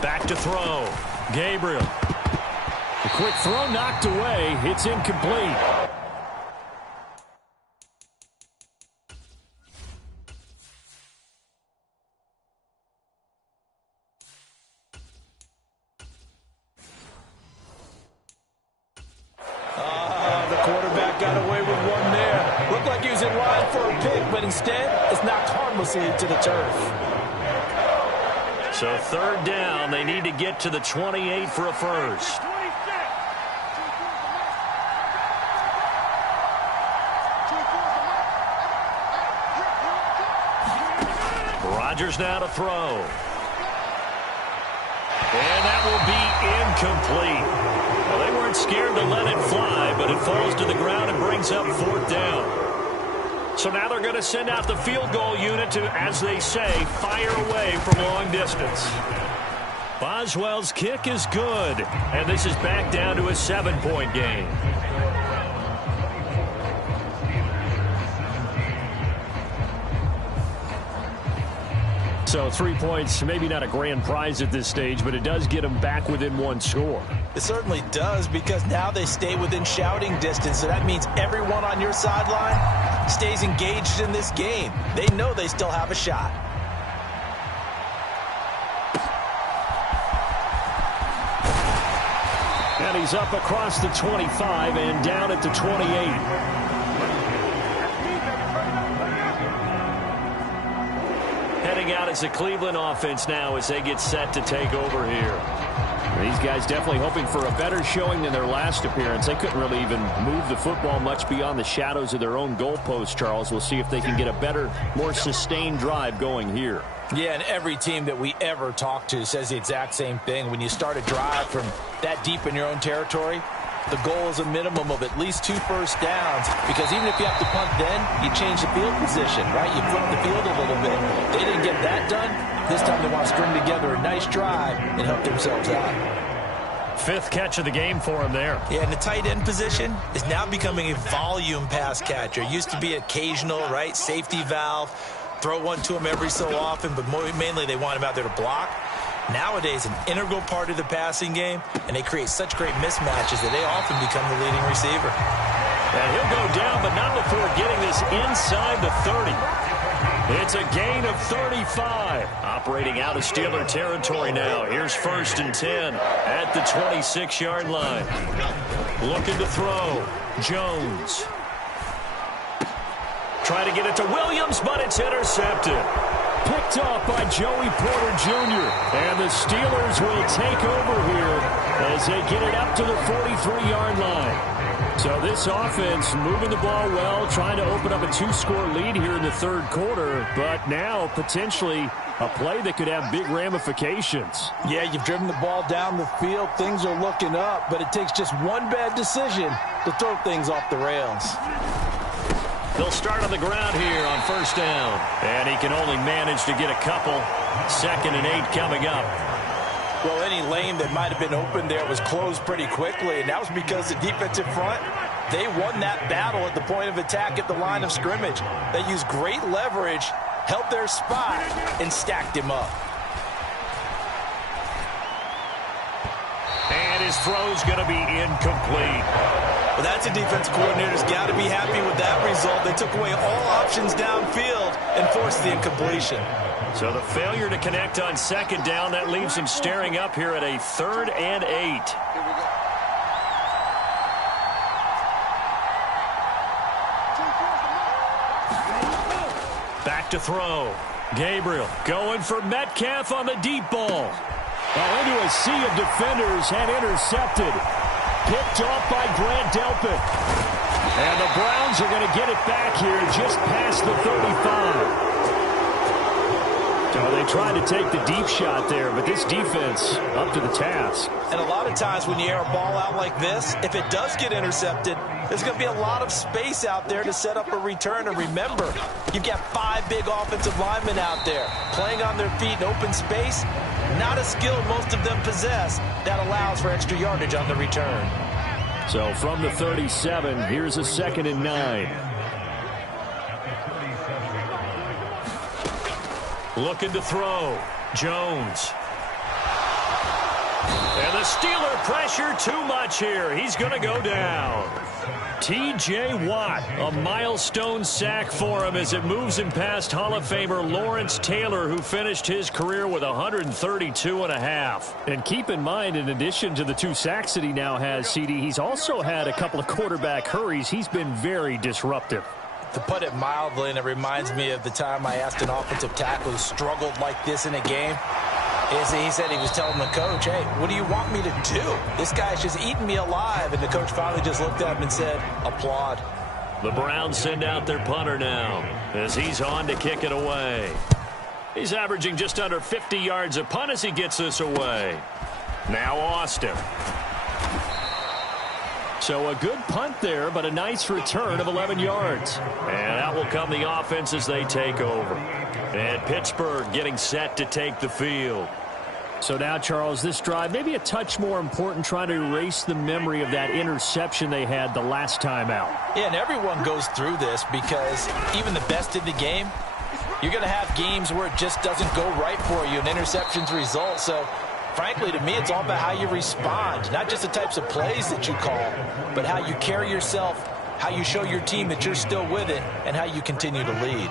Back to throw. Gabriel. A quick throw knocked away. It's incomplete. The quarterback got away with one there. Looked like he was in line for a pick, but instead it's knocked harmlessly to the turf. So 3rd down, they need to get to the 28 for a first. Rodgers now to throw. And that will be incomplete. Well, they weren't scared to let it fly, but it falls to the ground and brings up 4th down. So now they're going to send out the field goal unit to, as they say, fire away from long distance. Boswell's kick is good, and this is back down to a 7-point game. So 3 points, maybe not a grand prize at this stage, but it does get them back within 1 score. It certainly does, because now they stay within shouting distance, so that means everyone on your sideline stays engaged in this game. They know they still have a shot. And he's up across the 25 and down at the 28. Heading out as the Cleveland offense now as they get set to take over here. These guys definitely hoping for a better showing than their last appearance. They couldn't really even move the football much beyond the shadows of their own goalpost, Charles. We'll see if they can get a better, more sustained drive going here. Yeah, and every team that we ever talk to says the exact same thing. When you start a drive from that deep in your own territory, the goal is a minimum of at least 2 first downs, because even if you have to punt then, you change the field position, right? You flip the field a little bit. They didn't get that done. This time they want to string together a nice drive and help themselves out. 5th catch of the game for him there. Yeah, and the tight end position is now becoming a volume pass catcher. It used to be occasional, right? Safety valve. Throw one to him every so often, but mainly they want him out there to block. Nowadays, an integral part of the passing game, and they create such great mismatches that they often become the leading receiver. And he'll go down, but not before getting this inside the 30. It's a gain of 35. Operating out of Steeler territory now. Here's 1st and 10 at the 26-yard line. Looking to throw. Jones. Trying to get it to Williams, but it's intercepted. Picked off by Joey Porter Jr. And the Steelers will take over here as they get it up to the 43-yard line. So this offense moving the ball well, trying to open up a 2-score lead here in the 3rd quarter, but now potentially a play that could have big ramifications. Yeah, you've driven the ball down the field. Things are looking up, but it takes just one bad decision to throw things off the rails. They'll start on the ground here on 1st down. And he can only manage to get a couple. 2nd and 8 coming up. Well, any lane that might have been open there was closed pretty quickly, and that was because the defensive front, they won that battle at the point of attack at the line of scrimmage. They used great leverage, held their spot, and stacked him up. And his throw's going to be incomplete. Well, that's a defense coordinator's got to be happy with that result. They took away all options downfield and forced the incompletion. So the failure to connect on 2nd down, that leaves him staring up here at a 3rd and 8. Back to throw. Gabriel going for Metcalf on the deep ball. Into a sea of defenders and intercepted. Picked off by Grant Delpit. And the Browns are going to get it back here just past the 35. So they tried to take the deep shot there, but this defense up to the task. And a lot of times when you air a ball out like this, if it does get intercepted, there's going to be a lot of space out there to set up a return. And remember, you've got 5 big offensive linemen out there playing on their feet in open space. Not a skill most of them possess that allows for extra yardage on the return. So from the 37, here's a 2nd and 9. Looking to throw. Jones. And the Steeler pressure too much here. He's going to go down. T.J. Watt, a milestone sack for him as it moves him past Hall of Famer Lawrence Taylor, who finished his career with 132.5. And keep in mind, in addition to the 2 sacks that he now has, CD, he's also had a couple of quarterback hurries. He's been very disruptive. To put it mildly, and it reminds me of the time I asked an offensive tackle who struggled like this in a game, he said he was telling the coach, hey, what do you want me to do? This guy's just eating me alive. And the coach finally just looked at him and said, applaud. The Browns send out their punter now as he's on to kick it away. He's averaging just under 50 yards a punt as he gets this away. Now Austin. So a good punt there, but a nice return of 11 yards. And out will come the offense as they take over. And Pittsburgh getting set to take the field. So now, Charles, this drive maybe a touch more important, trying to erase the memory of that interception they had the last time out. Yeah, and everyone goes through this because even the best in the game, you're going to have games where it just doesn't go right for you and interceptions result. So, frankly, to me, it's all about how you respond, not just the types of plays that you call, but how you carry yourself, how you show your team that you're still with it, and how you continue to lead.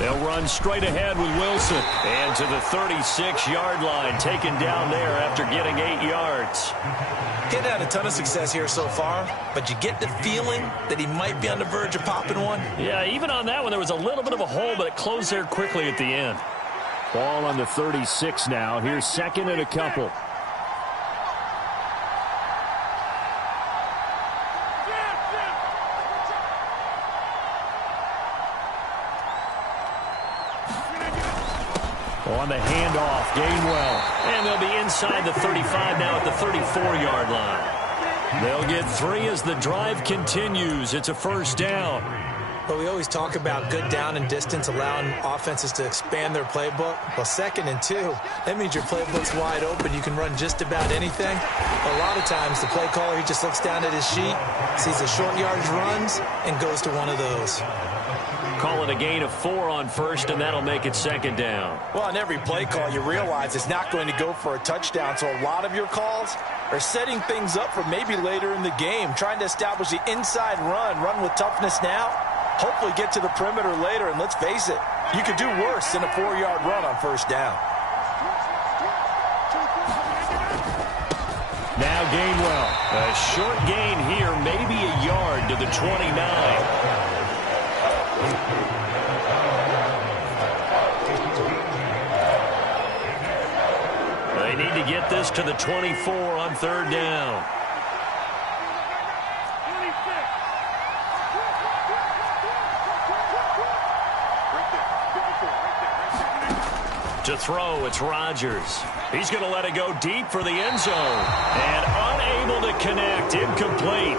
They'll run straight ahead with Wilson. And to the 36-yard line, taken down there after getting 8 yards. He's had a ton of success here so far, but you get the feeling that he might be on the verge of popping one. Yeah, even on that one, there was a little bit of a hole, but it closed there quickly at the end. Ball on the 36 now. Here's second and a couple. On the handoff, Gainwell. And they'll be inside the 35 now at the 34-yard line. They'll get 3 as the drive continues. It's a first down. But we always talk about good down and distance, allowing offenses to expand their playbook. Well, 2nd and 2, that means your playbook's wide open. You can run just about anything. A lot of times, the play caller, he just looks down at his sheet, sees the short yardage runs, and goes to one of those. Call it a gain of 4 on first, and that'll make it second down. Well, on every play call, you realize it's not going to go for a touchdown, so a lot of your calls are setting things up for maybe later in the game, trying to establish the inside run with toughness now, hopefully get to the perimeter later, and let's face it, you could do worse than a 4-yard run on first down. Now Gainwell. A short gain here, maybe a yard to the 29. They need to get this to the 24 on third down. To throw, it's Rodgers. He's going to let it go deep for the end zone. And unable to connect, incomplete.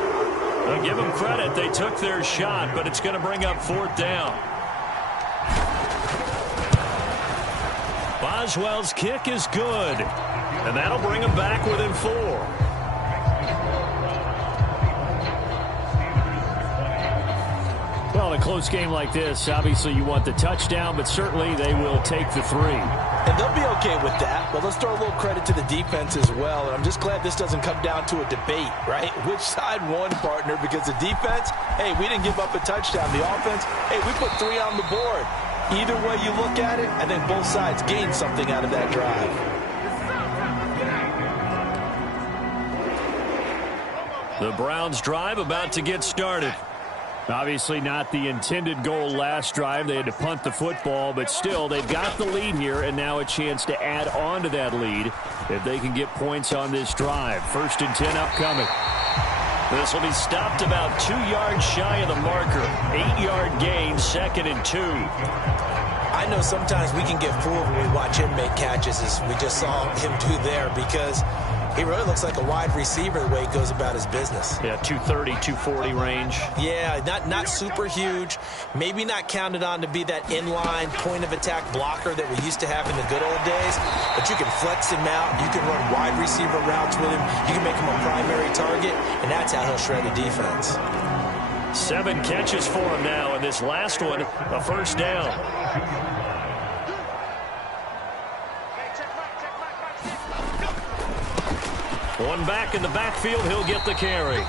I'll give them credit, they took their shot, but it's going to bring up fourth down. Boswell's kick is good, and that'll bring them back within 4. Well, in a close game like this, obviously you want the touchdown, but certainly they will take the 3. And they'll be okay with that. Well, let's throw a little credit to the defense as well. And I'm just glad this doesn't come down to a debate, right? Which side won, partner? Because the defense, hey, we didn't give up a touchdown. The offense, hey, we put 3 on the board. Either way you look at it, I think both sides gained something out of that drive. The Browns drive about to get started. Obviously not the intended goal last drive. They had to punt the football, but still they've got the lead here, and now a chance to add on to that lead if they can get points on this drive. 1st and 10 upcoming. This will be stopped about 2 yards shy of the marker. 8-yard gain, 2nd and 2. I know sometimes we can get fooled when we watch him make catches, as we just saw him do there, because he really looks like a wide receiver the way he goes about his business. Yeah, 230, 240 range. Yeah, not super huge. Maybe not counted on to be that inline point-of-attack blocker that we used to have in the good old days. But you can flex him out. You can run wide receiver routes with him. You can make him a primary target, and that's how he'll shred a defense. 7 catches for him now, and this last one, a first down. One back in the backfield, he'll get the carry.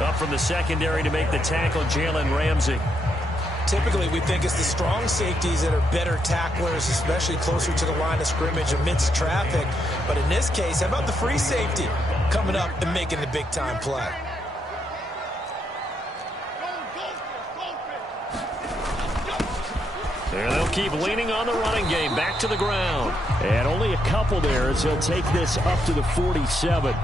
Up from the secondary to make the tackle, Jalen Ramsey. Typically, we think it's the strong safeties that are better tacklers, especially closer to the line of scrimmage amidst traffic. But in this case, how about the free safety coming up and making the big-time play? And they'll keep leaning on the running game. Back to the ground. And only a couple there as he'll take this up to the 47.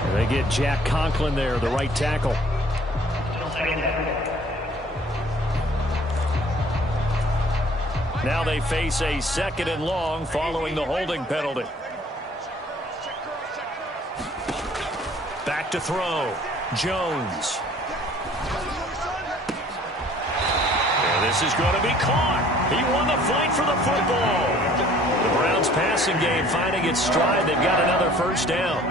And they get Jack Conklin there, the right tackle. Now they face a 2nd and long following the holding penalty. Back to throw. Jones. And this is going to be caught. He won the fight for the football. The Browns passing game finding its stride. They've got another first down.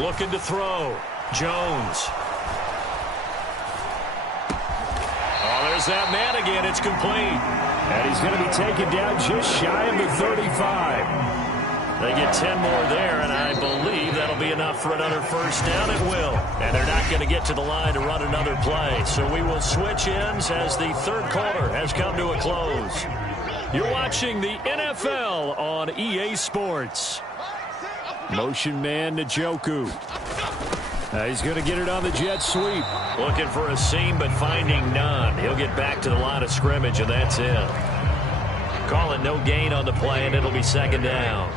Looking to throw. Jones. Oh, there's Throws that man again. It's complete. And he's going to be taken down just shy of the 35. They get 10 more there, and I believe that'll be enough for another first down. It will. And they're not going to get to the line to run another play. So we will switch ends as the third quarter has come to a close. You're watching the NFL on EA Sports. Motion man Njoku. He's going to get it on the jet sweep. Looking for a seam, but finding none. He'll get back to the line of scrimmage, and that's it. Call it no gain on the play, and it'll be second down.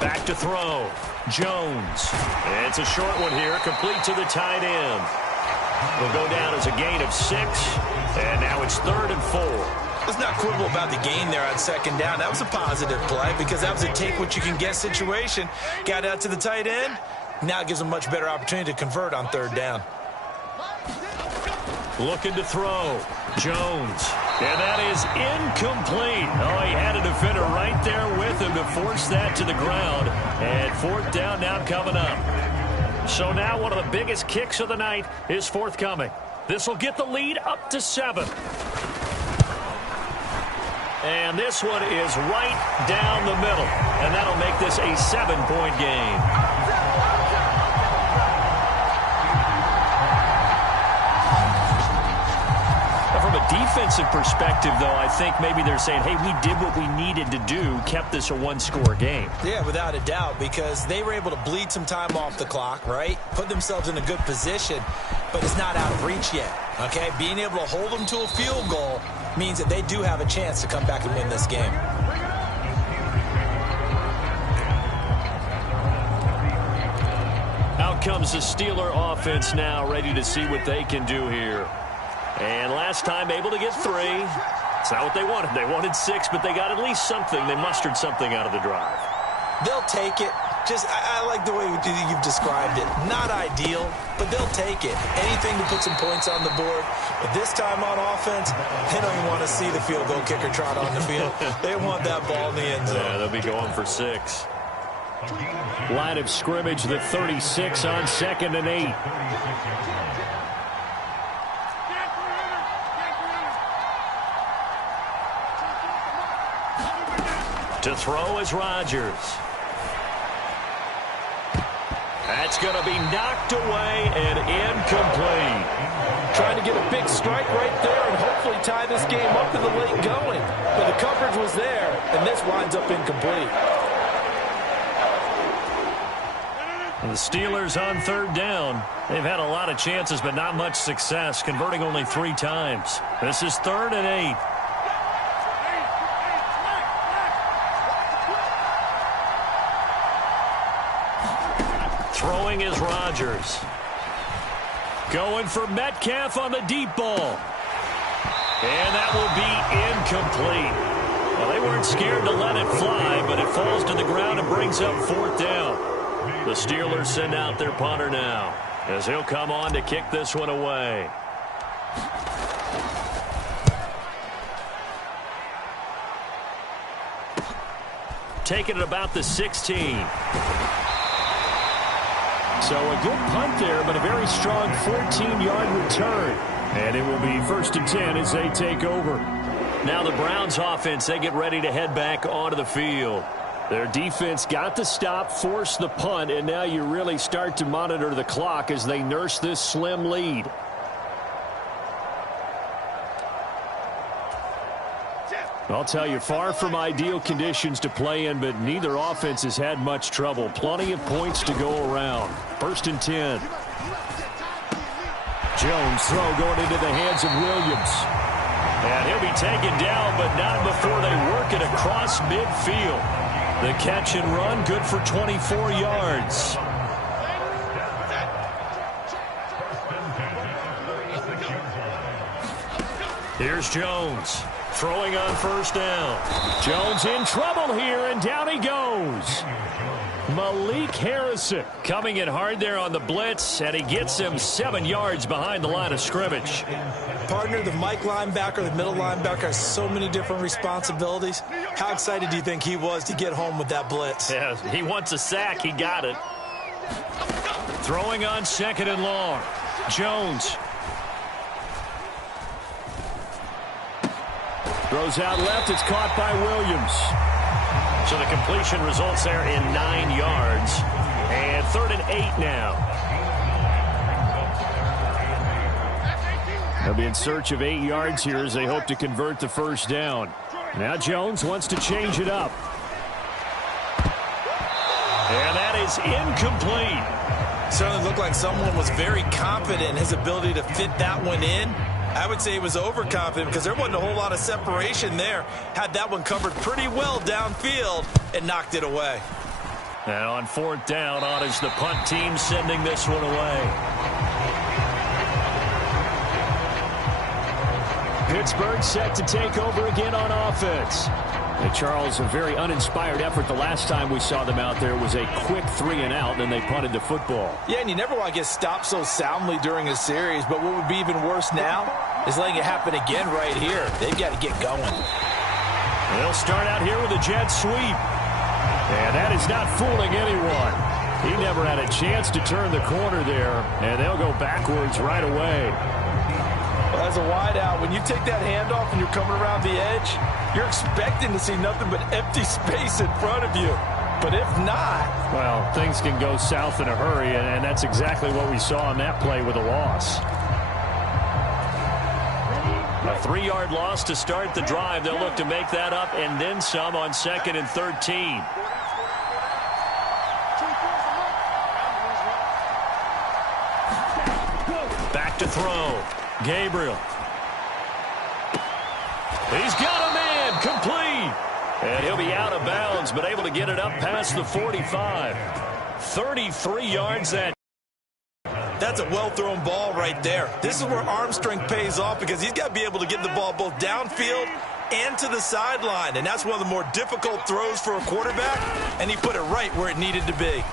Back to throw. Jones. It's a short one here, complete to the tight end. Will go down as a gain of 6, and now it's 3rd and 4. Let's not quibble about the gain there on second down. That was a positive play because that was a take-what-you-can-get situation. Got out to the tight end. Now it gives them a much better opportunity to convert on 3rd down. Looking to throw. Jones. And that is incomplete. Oh, he had a defender right there with him to force that to the ground. And 4th down now coming up. So now one of the biggest kicks of the night is forthcoming. This will get the lead up to 7. And this one is right down the middle. And that'll make this a 7-point game. From a defensive perspective, though, I think maybe they're saying, hey, we did what we needed to do, kept this a one-score game. Yeah, without a doubt, because they were able to bleed some time off the clock, right? Put themselves in a good position, but it's not out of reach yet, okay? Being able to hold them to a field goal means that they do have a chance to come back and win this game. Out comes the Steeler offense now, ready to see what they can do here. And last time able to get 3. It's not what they wanted. They wanted 6, but they got at least something. They mustered something out of the drive. They'll take it. I like the way you've described it. Not ideal, but they'll take it. Anything to put some points on the board. But this time on offense, they don't even want to see the field goal kicker trot on the field. They want that ball in the end zone. Yeah, they'll be going for 6. Line of scrimmage, the 36 on 2nd and 8. To throw is Rodgers. That's going to be knocked away and incomplete. Trying to get a big strike right there and hopefully tie this game up in the late going. But the coverage was there, and this winds up incomplete. The Steelers on 3rd down. They've had a lot of chances, but not much success, converting only 3 times. This is 3rd and 8. Throwing is Rodgers. Going for Metcalf on the deep ball. And that will be incomplete. Well, they weren't scared to let it fly, but it falls to the ground and brings up 4th down. The Steelers send out their punter now, as he'll come on to kick this one away. Taking it about the 16. So a good punt there, but a very strong 14-yard return. And it will be 1st and 10 as they take over. Now the Browns offense, they get ready to head back onto the field. Their defense got the stop, forced the punt, and now you really start to monitor the clock as they nurse this slim lead. I'll tell you, far from ideal conditions to play in, but neither offense has had much trouble. Plenty of points to go around. 1st and 10. Jones throw going into the hands of Williams. And he'll be taken down, but not before they work it across midfield. The catch and run, good for 24 yards. Here's Jones. Throwing on 1st down. Jones in trouble here, and down he goes. Malik Harrison coming in hard there on the blitz, and he gets him 7 yards behind the line of scrimmage. partner, the Mike linebacker, the middle linebacker, has so many different responsibilities. How excited do you think he was to get home with that blitz? Yeah, he wants a sack. He got it. Throwing on 2nd and long. Jones. Throws out left. It's caught by Williams. So the completion results there in 9 yards. And 3rd and 8 now. They'll be in search of 8 yards here as they hope to convert the first down. Now Jones wants to change it up. And that is incomplete. Certainly looked like someone was very confident in his ability to fit that one in. I would say he was overconfident because there wasn't a whole lot of separation there. Had that one covered pretty well downfield and knocked it away. And on 4th down, on is the punt team sending this one away. Pittsburgh set to take over again on offense. And Charles, a very uninspired effort the last time we saw them out there was a quick 3-and-out, then they punted the football. Yeah, and you never want to get stopped so soundly during a series, but what would be even worse now is letting it happen again right here. They've got to get going. They'll start out here with a jet sweep. And that is not fooling anyone. He never had a chance to turn the corner there, and they'll go backwards right away. As a wideout, when you take that handoff and you're coming around the edge, you're expecting to see nothing but empty space in front of you. But if not... well, things can go south in a hurry, and that's exactly what we saw on that play with a loss. A 3-yard loss to start the drive. They'll look to make that up and then some on 2nd and 13. Back to throw. Gabriel. He's got a man. Complete. And he'll be out of bounds, but able to get it up past the 45. 33 yards that. That's a well-thrown ball right there. This is where arm strength pays off because he's got to be able to get the ball both downfield and to the sideline. And that's one of the more difficult throws for a quarterback, and he put it right where it needed to be.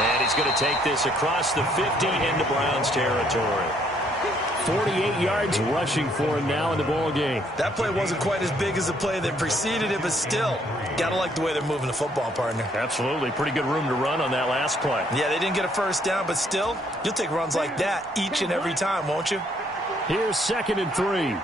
And he's going to take this across the 50 into Browns territory. 48 yards rushing for him now in the ball game. That play wasn't quite as big as the play that preceded it, but still, got to like the way they're moving the football, partner. Absolutely. Pretty good room to run on that last play. Yeah, they didn't get a first down, but still, you'll take runs like that each and every time, won't you? Here's 2nd and 3.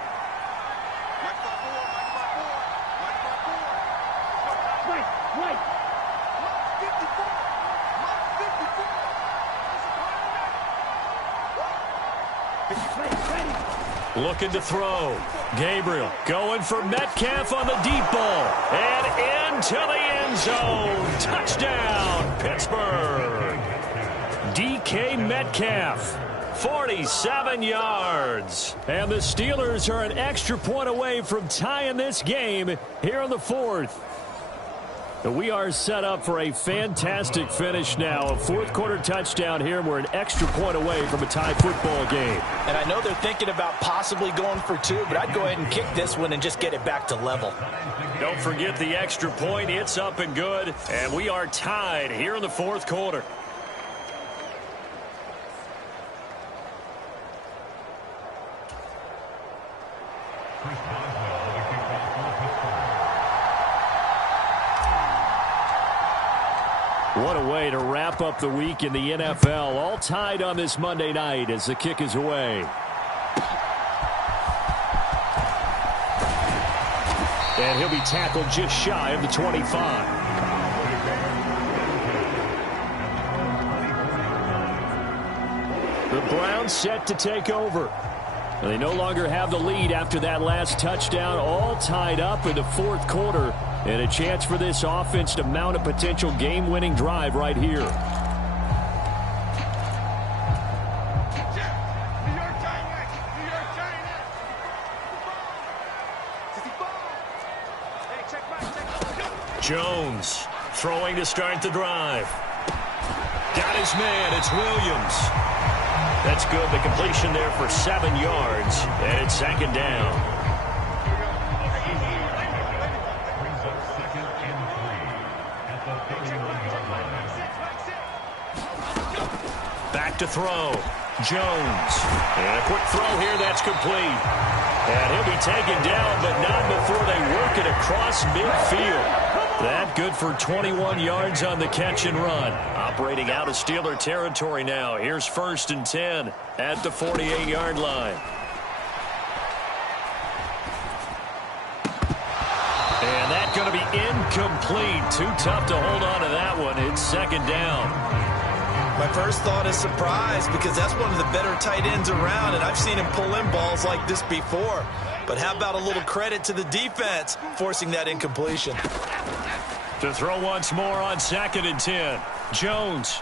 Looking to throw. Gabriel going for Metcalf on the deep ball. And into the end zone. Touchdown, Pittsburgh. DK Metcalf. 47 yards. And the Steelers are an extra point away from tying this game here in the 4th. We are set up for a fantastic finish now. A 4th-quarter touchdown here. We're an extra point away from a tie football game. And I know they're thinking about possibly going for 2, but I'd go ahead and kick this one and just get it back to level. Don't forget the extra point. It's up and good. And we are tied here in the 4th quarter. What a way to wrap up the week in the NFL. All tied on this Monday night as the kick is away. And he'll be tackled just shy of the 25. The Browns set to take over. And they no longer have the lead after that last touchdown. All tied up in the 4th quarter. And a chance for this offense to mount a potential game-winning drive right here. Jones throwing to start the drive. Got his man. It's Williams. That's good. The completion there for 7 yards. And it's 2nd down. Back to throw. Jones. And a quick throw here that's complete. And he'll be taken down, but not before they work it across midfield. That good for 21 yards on the catch and run. Operating out of Steeler territory now. Here's 1st and 10 at the 48-yard line. And that's going to be incomplete. Too tough to hold on to that one. It's 2nd down. My first thought is surprise, because that's one of the better tight ends around, and I've seen him pull in balls like this before. But how about a little credit to the defense forcing that incompletion? To throw once more on 2nd and 10. Jones.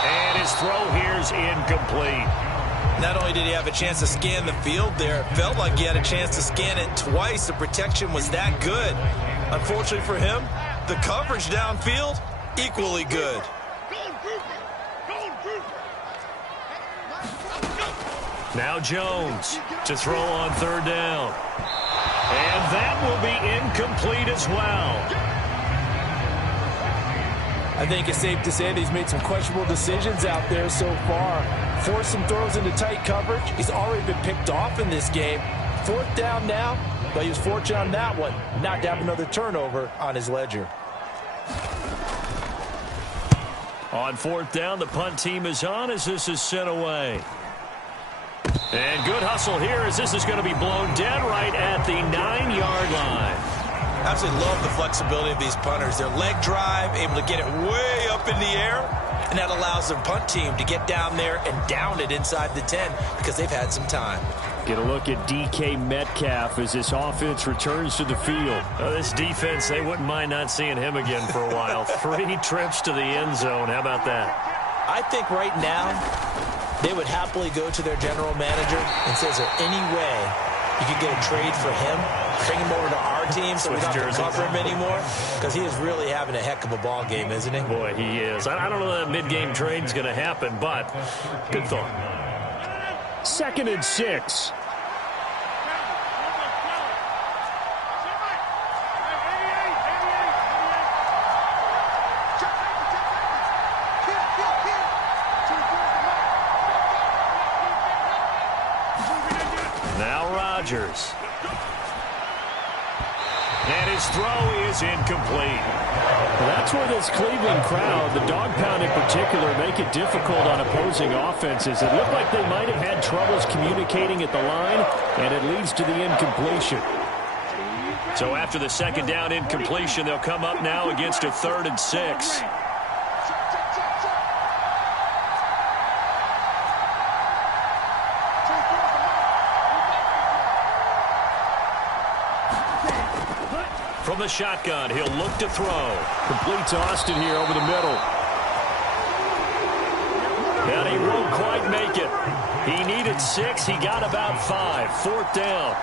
And his throw here's incomplete. Not only did he have a chance to scan the field there, it felt like he had a chance to scan it twice. The protection was that good. Unfortunately for him, the coverage downfield, equally good. Now Jones to throw on 3rd down. And that will be incomplete as well. I think it's safe to say that he's made some questionable decisions out there so far. Forced some throws into tight coverage. He's already been picked off in this game. 4th down now, but he was fortunate on that one not to have another turnover on his ledger. On 4th down, the punt team is on as this is sent away. And good hustle here as this is going to be blown dead right at the 9-yard line. Absolutely love the flexibility of these punters. Their leg drive, able to get it way up in the air, and that allows their punt team to get down there and down it inside the 10 because they've had some time. Get a look at DK Metcalf as this offense returns to the field. This defense, they wouldn't mind not seeing him again for a while. 3 trips to the end zone. How about that? I think right now they would happily go to their general manager and say, is there any way you could get a trade for him? Bring him over to our team so we don't have to cover him anymore? Because he is really having a heck of a ball game, isn't he? Boy, he is. I don't know that mid-game trade is going to happen, but good thought. 2nd and 6. Now Rodgers. And his throw is incomplete. Well, that's where this Cleveland crowd, the dog pound in particular, make it difficult on opposing offenses. It looked like they might have had troubles communicating at the line, and it leads to the incompletion. So after the 2nd down incompletion, they'll come up now against a 3rd and 6. From the shotgun, he'll look to throw. Complete to Austin here over the middle. And he won't quite make it. He needed 6. He got about 5. 4th down.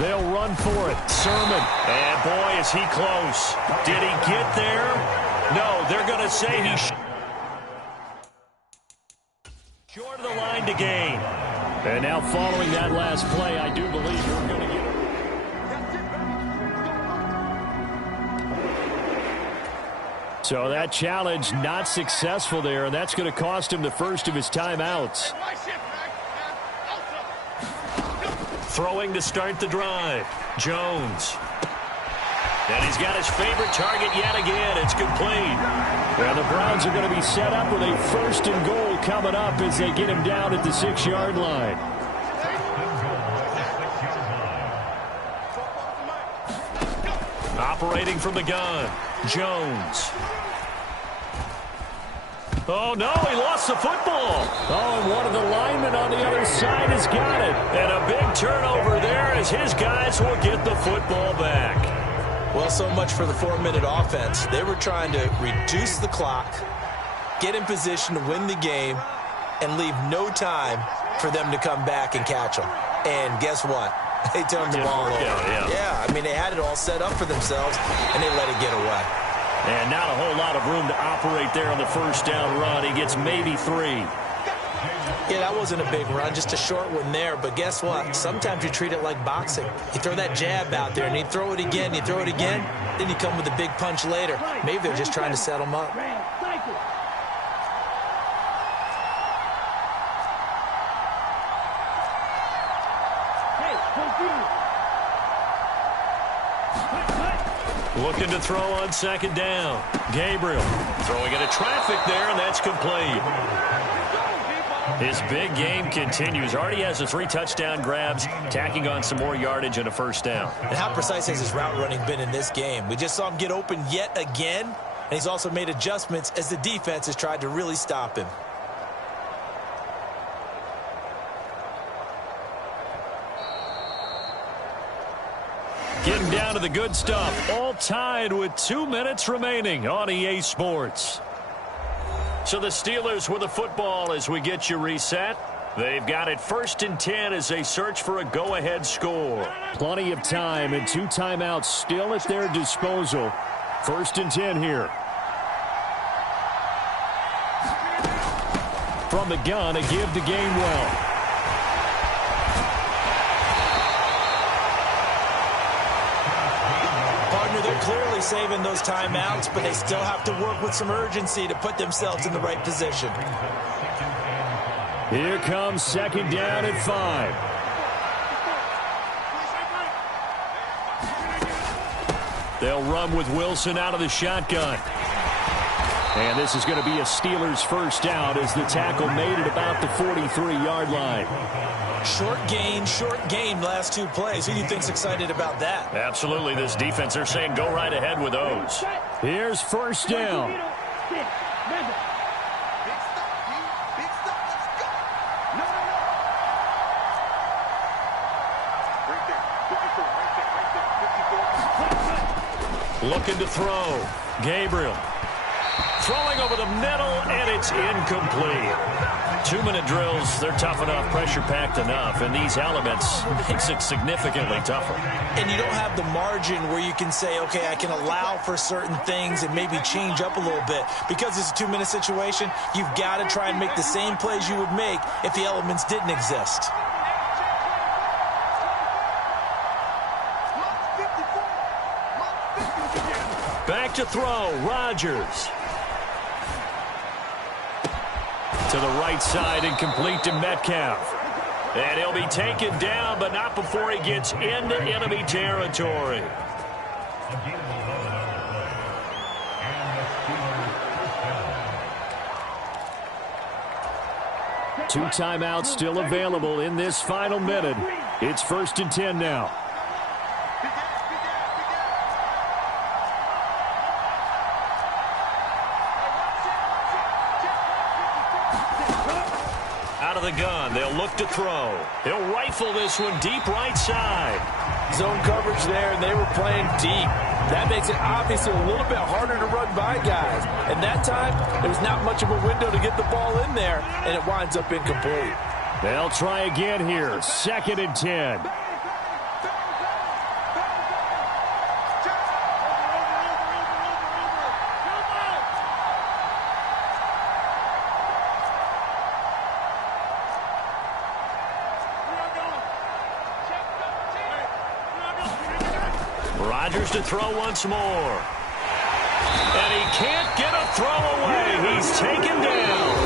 They'll run for it. Sermon. And boy, is he close. Did he get there? No, they're going to say he's short of the line to gain. And now following that last play, I do believe you're going to get it. So that challenge not successful there, and that's going to cost him the first of his timeouts. Throwing to start the drive. Jones. And he's got his favorite target yet again. It's complete. Well, the Browns are going to be set up with a 1st and goal coming up as they get him down at the 6-yard line. Operating from the gun. Jones. Oh, no, he lost the football. Oh, and one of the linemen on the other side has got it. And a big turnover there as his guys will get the football back. Well, so much for the 4-minute offense. They were trying to reduce the clock, get in position to win the game, and leave no time for them to come back and catch them. And guess what? They turned the ball over. Yeah, I mean, they had it all set up for themselves, and they let it get away. And not a whole lot of room to operate there on the 1st down run. He gets maybe 3. Yeah, that wasn't a big run, just a short one there. But guess what? Sometimes you treat it like boxing. You throw that jab out there, and you throw it again, you throw it again, then you come with a big punch later. Maybe they're just trying to set him up. Looking to throw on second down. Gabriel throwing into traffic there, and that's complete. His big game continues. Already has the 3 touchdown grabs, tacking on some more yardage and a first down. And how precise has his route running been in this game? We just saw him get open yet again, and he's also made adjustments as the defense has tried to really stop him. Getting down to the good stuff. All tied with 2 minutes remaining on EA Sports. So the Steelers with the football as we get you reset. They've got it 1st and 10 as they search for a go-ahead score. Plenty of time and 2 timeouts still at their disposal. 1st and 10 here. From the gun, a give to Gainwell. They're clearly saving those timeouts, but they still have to work with some urgency to put themselves in the right position. Here comes 2nd down and 5. They'll run with Wilson out of the shotgun. And this is going to be a Steelers first down as the tackle made it about the 43-yard line. Short gain last 2 plays. Who do you think's excited about that? Absolutely. This defense, they're saying go right ahead with those. Here's 1st down. Looking to throw. Gabriel. Throwing over the middle, and it's incomplete. 2-minute drills, they're tough enough, pressure-packed enough, and these elements makes it significantly tougher. And you don't have the margin where you can say, okay, I can allow for certain things and maybe change up a little bit. Because it's a 2-minute situation, you've got to try and make the same plays you would make if the elements didn't exist. Back to throw, Rodgers. To the right side and complete to Metcalf. And he'll be taken down, but not before he gets into enemy territory. Two timeouts still available in this final minute. It's 1st and 10 now. The gun. They'll look to throw. He'll rifle this one deep right side. Zone coverage there, and they were playing deep. That makes it obviously a little bit harder to run by guys. And that time, there was not much of a window to get the ball in there, and it winds up incomplete. They'll try again here. 2nd and 10. Rodgers to throw once more. And he can't get a throw away. He's taken down.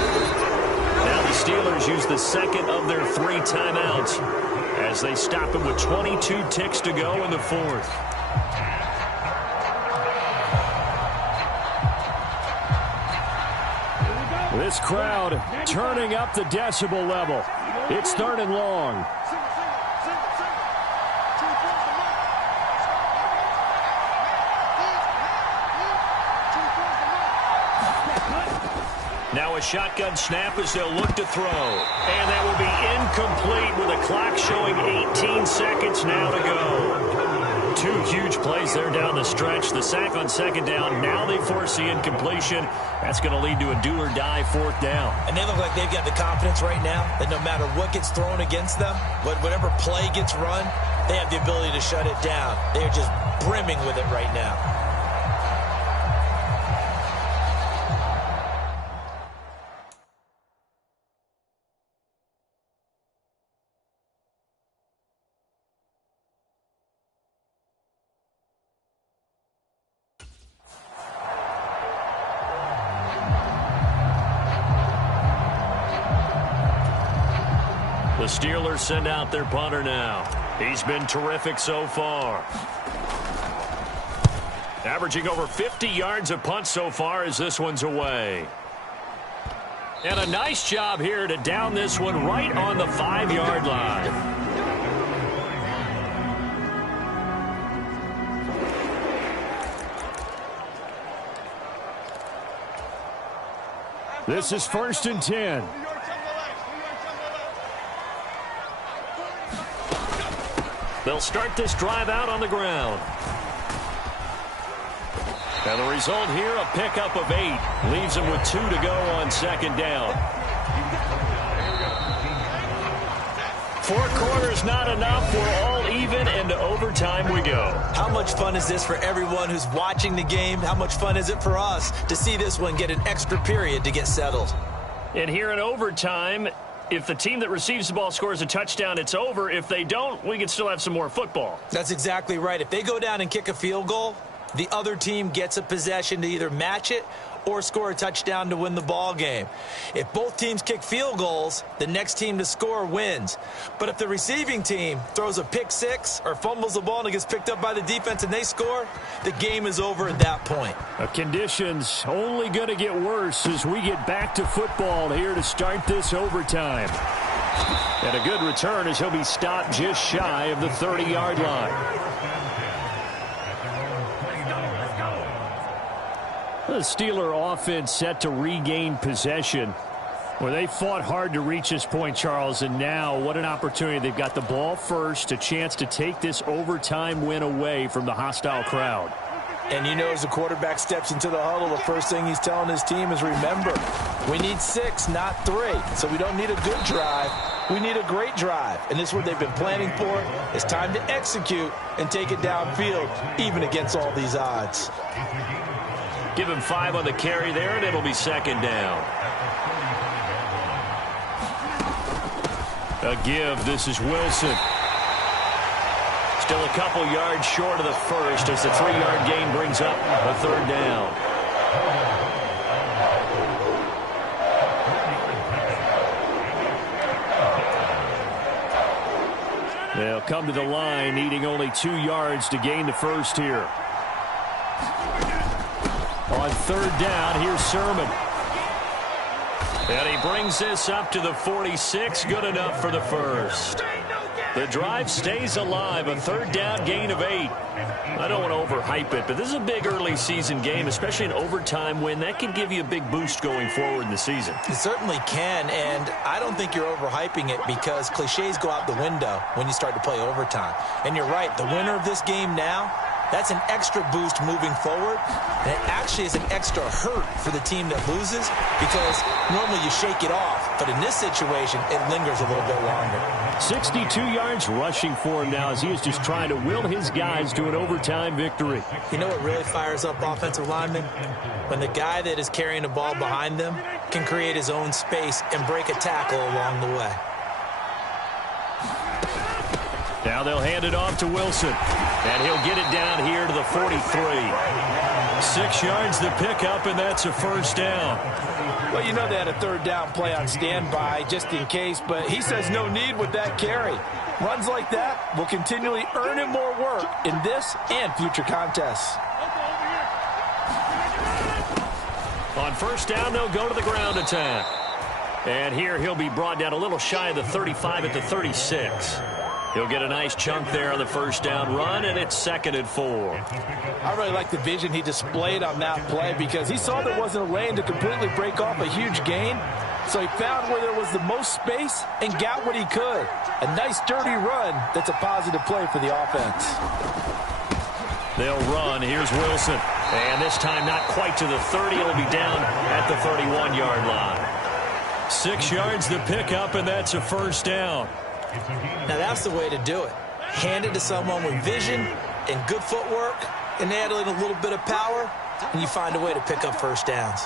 Now the Steelers use the 2nd of their 3 timeouts as they stop him with 22 ticks to go in the 4th. This crowd turning up the decibel level. It's 3rd and long. Now a shotgun snap as they'll look to throw. And that will be incomplete with a clock showing 18 seconds now to go. 2 huge plays there down the stretch. The sack on 2nd down. Now they force the incompletion. That's going to lead to a do-or-die 4th down. And they look like they've got the confidence right now that no matter what gets thrown against them, whatever play gets run, they have the ability to shut it down. They are just brimming with it right now. The Steelers send out their punter now. He's been terrific so far. Averaging over 50 yards a punt so far as this one's away. And a nice job here to down this one right on the 5-yard line. This is 1st and 10. They'll start this drive out on the ground. And the result here, a pickup of 8. Leaves them with 2 to go on 2nd down. 4 quarters not enough. We're all even, and to overtime we go. How much fun is this for everyone who's watching the game? How much fun is it for us to see this one get an extra period to get settled? And here in overtime, if the team that receives the ball scores a touchdown, it's over. If they don't, we can still have some more football. That's exactly right. If they go down and kick a field goal, the other team gets a possession to either match it or score a touchdown to win the ball game. If both teams kick field goals, the next team to score wins. But if the receiving team throws a pick six or fumbles the ball and it gets picked up by the defense and they score, the game is over at that point. Conditions only going to get worse as we get back to football here to start this overtime. And a good return as he'll be stopped just shy of the 30-yard line. The Steeler offense set to regain possession. Well, they fought hard to reach this point, Charles, and now what an opportunity. They've got the ball first, a chance to take this overtime win away from the hostile crowd. And you know, as the quarterback steps into the huddle, the first thing he's telling his team is, remember, we need 6, not 3. So we don't need a good drive. We need a great drive. And this is what they've been planning for. It's time to execute and take it downfield, even against all these odds. Give him 5 on the carry there, and it'll be 2nd down. A give. This is Wilson. Still a couple yards short of the first as the 3-yard gain brings up a 3rd down. They'll come to the line, needing only 2 yards to gain the first here. On 3rd down, here's Sermon. And he brings this up to the 46. Good enough for the first. The drive stays alive. A 3rd down gain of 8. I don't want to overhype it, but this is a big early season game, especially an overtime win. That can give you a big boost going forward in the season. It certainly can, and I don't think you're overhyping it because cliches go out the window when you start to play overtime. And you're right, the winner of this game now, that's an extra boost moving forward, and it actually is an extra hurt for the team that loses because normally you shake it off, but in this situation, it lingers a little bit longer. 62 yards rushing for him now as he is just trying to will his guys to an overtime victory. You know what really fires up offensive linemen? When the guy that is carrying the ball behind them can create his own space and break a tackle along the way. Now they'll hand it off to Wilson. And he'll get it down here to the 43. 6 yards the pickup, and that's a 1st down. Well, you know they had a 3rd down play on standby just in case, but he says no need with that carry. Runs like that will continually earn him more work in this and future contests. On 1st down, they'll go to the ground attack. And here he'll be brought down a little shy of the 35 at the 36. He'll get a nice chunk there on the 1st down run, and it's 2nd and 4. I really like the vision he displayed on that play because he saw there wasn't a lane to completely break off a huge gain. So he found where there was the most space and got what he could. A nice, dirty run that's a positive play for the offense. They'll run. Here's Wilson. And this time not quite to the 30. It'll be down at the 31-yard line. 6 yards the pickup, and that's a 1st down. Now that's the way to do it. Hand it to someone with vision and good footwork, and add in a little bit of power, and you find a way to pick up 1st downs.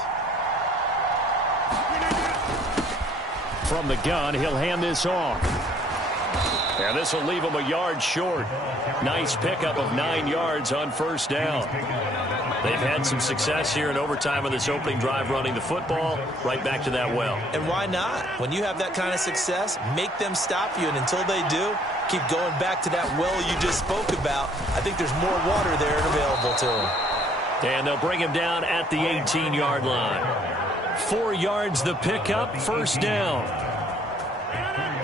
From the gun, he'll hand this off. And this will leave them a yard short. Nice pickup of 9 yards on first down. They've had some success here in overtime on this opening drive running the football. Right back to that well. And why not? When you have that kind of success, make them stop you. And until they do, keep going back to that well you just spoke about. I think there's more water there available to them. And they'll bring him down at the 18-yard line. 4 yards the pickup, first down.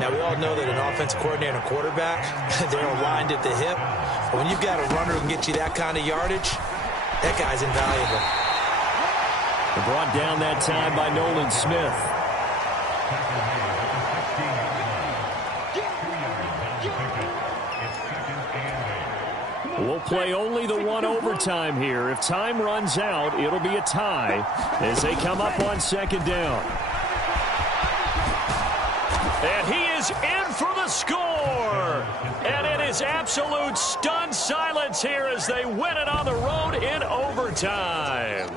Now, we all know that an offensive coordinator and a quarterback, they're aligned at the hip. But when you've got a runner who can get you that kind of yardage, that guy's invaluable. Brought down that time by Nolan Smith. We'll play only the one overtime here. If time runs out, it'll be a tie as they come up on second down. And he is in for the score. And it is absolute stunned silence here as they win it on the road in overtime.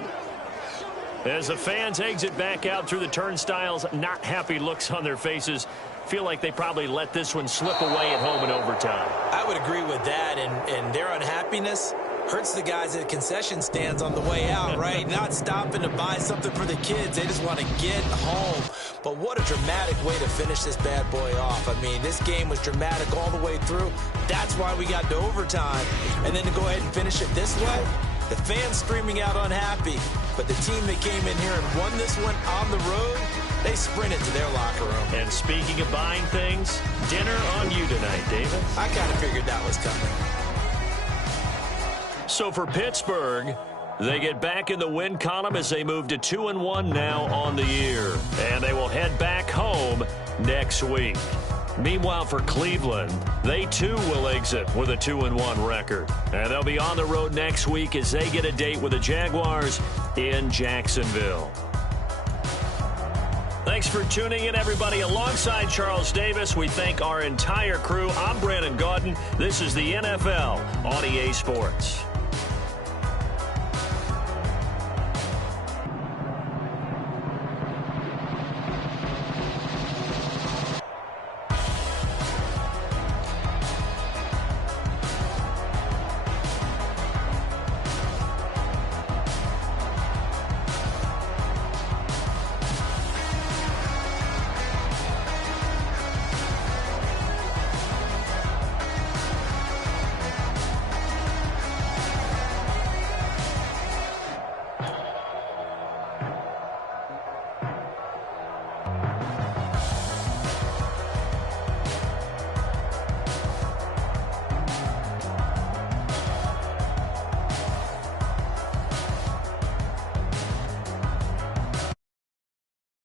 As the fans exit back out through the turnstiles, not happy looks on their faces. Feel like they probably let this one slip away at home in overtime. I would agree with that, and their unhappiness hurts the guys at concession stands on the way out, right? Not stopping to buy something for the kids. They just want to get home. But what a dramatic way to finish this bad boy off. I mean, this game was dramatic all the way through. That's why we got to overtime. And then to go ahead and finish it this way, the fans screaming out unhappy. But the team that came in here and won this one on the road, they sprinted to their locker room. And speaking of buying things, dinner on you tonight, David. I kind of figured that was coming. So for Pittsburgh, they get back in the win column as they move to 2-1 now on the year. And they will head back home next week. Meanwhile, for Cleveland, they too will exit with a 2-1 record. And they'll be on the road next week as they get a date with the Jaguars in Jacksonville. Thanks for tuning in, everybody. Alongside Charles Davis, we thank our entire crew. I'm Brandon Gaudin. This is the NFL on EA Sports.